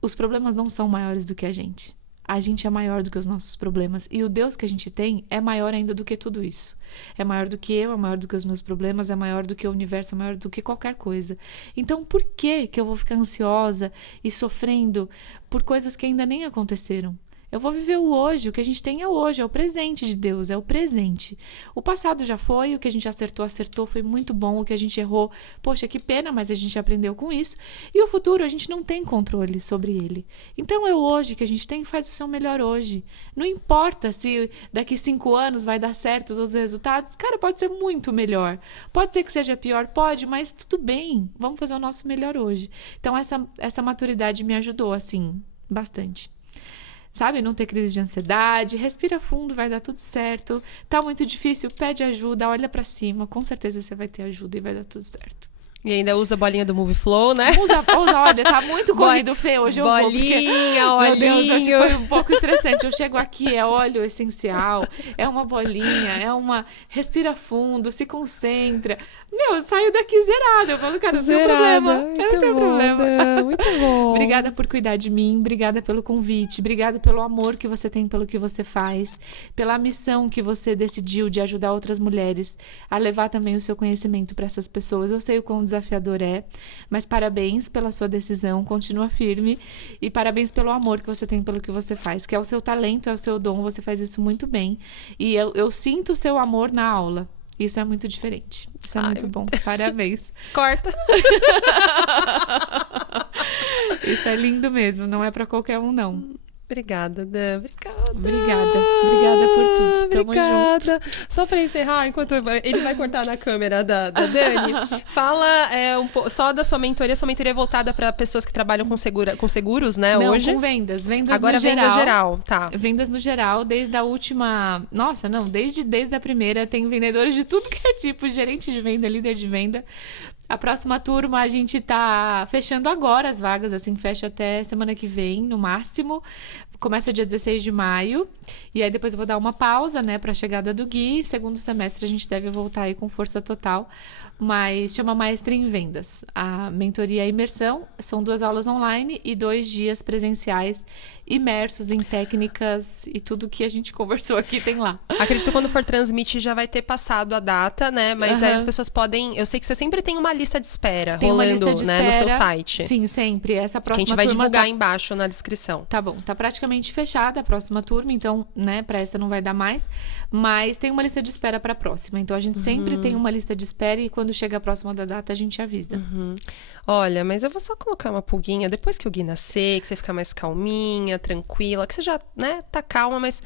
Os problemas não são maiores do que a gente. A gente é maior do que os nossos problemas. E o Deus que a gente tem é maior ainda do que tudo isso. É maior do que eu, é maior do que os meus problemas, é maior do que o universo, é maior do que qualquer coisa. Então, por que eu vou ficar ansiosa e sofrendo por coisas que ainda nem aconteceram? Eu vou viver o hoje, o que a gente tem é o hoje, é o presente de Deus, é o presente. O passado já foi, o que a gente acertou, foi muito bom, o que a gente errou, poxa, que pena, mas a gente aprendeu com isso. E o futuro, a gente não tem controle sobre ele. Então é o hoje que a gente tem, faz o seu melhor hoje. Não importa se daqui 5 anos vai dar certo os outros resultados, cara, pode ser muito melhor. Pode ser que seja pior, pode, mas tudo bem, vamos fazer o nosso melhor hoje. Então essa maturidade me ajudou, assim, bastante. Sabe, não ter crise de ansiedade, respira fundo, vai dar tudo certo. Tá muito difícil, pede ajuda, olha pra cima, com certeza você vai ter ajuda e vai dar tudo certo. E ainda usa a bolinha do Movie Flow, né? Usa, olha, tá muito corrido, Fê, hoje eu vou, bolinha, olhinho. Meu Deus, hoje foi um pouco estressante. Eu chego aqui, é óleo essencial, é uma bolinha, é uma... Respira fundo, se concentra. Meu, eu saio daqui zerada. Eu falo, cara, não tem problema. Eu não tenho problema. Muito bom. Obrigada por cuidar de mim, obrigada pelo convite, obrigada pelo amor que você tem pelo que você faz, pela missão que você decidiu de ajudar outras mulheres a levar também o seu conhecimento para essas pessoas. Eu sei o quão desafiador é, mas parabéns pela sua decisão, continua firme e parabéns pelo amor que você tem pelo que você faz, que é o seu talento, é o seu dom, você faz isso muito bem e eu sinto o seu amor na aula. Isso é muito diferente. Isso é muito bom. Parabéns. Corta. Isso é lindo mesmo. Não é pra qualquer um, não. Obrigada, Dan. Obrigada. Obrigada por tudo. Tamo Obrigada. Só para encerrar, enquanto ele vai cortar na câmera da Dani, fala só da sua mentoria. Sua mentoria é voltada para pessoas que trabalham com seguros, né? Não, hoje? com vendas. Vendas agora no geral. Vendas geral, tá. Vendas no geral, desde a última... Nossa, não, desde a primeira. Tem vendedores de tudo que é tipo, gerente de venda, líder de venda. A próxima turma a gente tá fechando agora as vagas, assim, fecha até semana que vem, no máximo. Começa dia 16 de maio. E aí depois eu vou dar uma pausa, né, pra chegada do Gui. Segundo semestre a gente deve voltar aí com força total. Mas chama Maestria em Vendas. A mentoria e imersão são 2 aulas online e 2 dias presenciais imersos em técnicas e tudo que a gente conversou aqui tem lá. Acredito que quando for transmitir já vai ter passado a data, né? Mas aí as pessoas podem... Eu sei que você sempre tem uma lista de espera rolando, né, no seu site. Sim, sempre. Essa próxima que a gente vai turma divulgar embaixo na descrição. Tá bom. Tá praticamente fechada a próxima turma, então, né, pra essa não vai dar mais. Mas tem uma lista de espera pra próxima. Então, a gente sempre tem uma lista de espera e quando chega a próxima da data, a gente avisa. Olha, mas eu vou só colocar uma pulguinha depois que o Gui nascer, que você ficar mais calminha, tranquila, que você já, né, tá calma, mas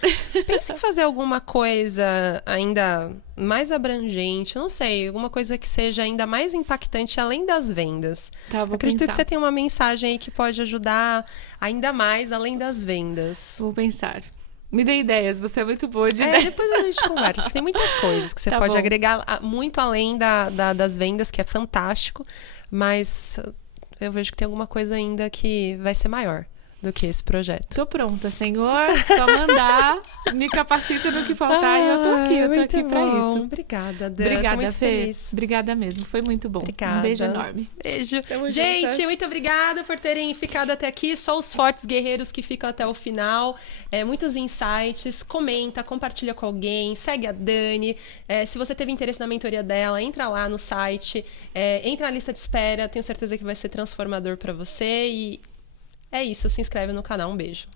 pensa em fazer alguma coisa ainda mais abrangente, não sei, alguma coisa que seja ainda mais impactante além das vendas. Tá, vou Acredito pensar. que você tem uma mensagem aí que pode ajudar ainda mais além das vendas. Vou pensar. Me dê ideias, você é muito boa de ideias. Depois a gente conversa. Acho que tem muitas coisas que você Tá pode bom. agregar muito além das vendas, que é fantástico, mas eu vejo que tem alguma coisa ainda que vai ser maior do que esse projeto. Tô pronta, Senhor. Só mandar, me capacita no que faltar e eu tô aqui pra isso. Obrigada, Dan. Obrigada, tô muito Fê. feliz. Obrigada mesmo, foi muito bom. Obrigada. Um beijo enorme. Beijo. Tamo Gente, juntas. muito obrigada por terem ficado até aqui. Só os fortes guerreiros que ficam até o final. Muitos insights. Comenta, compartilha com alguém. Segue a Dani. Se você teve interesse na mentoria dela, entra lá no site. Entra na lista de espera. Tenho certeza que vai ser transformador para você. E é isso. Se inscreve no canal. Um beijo.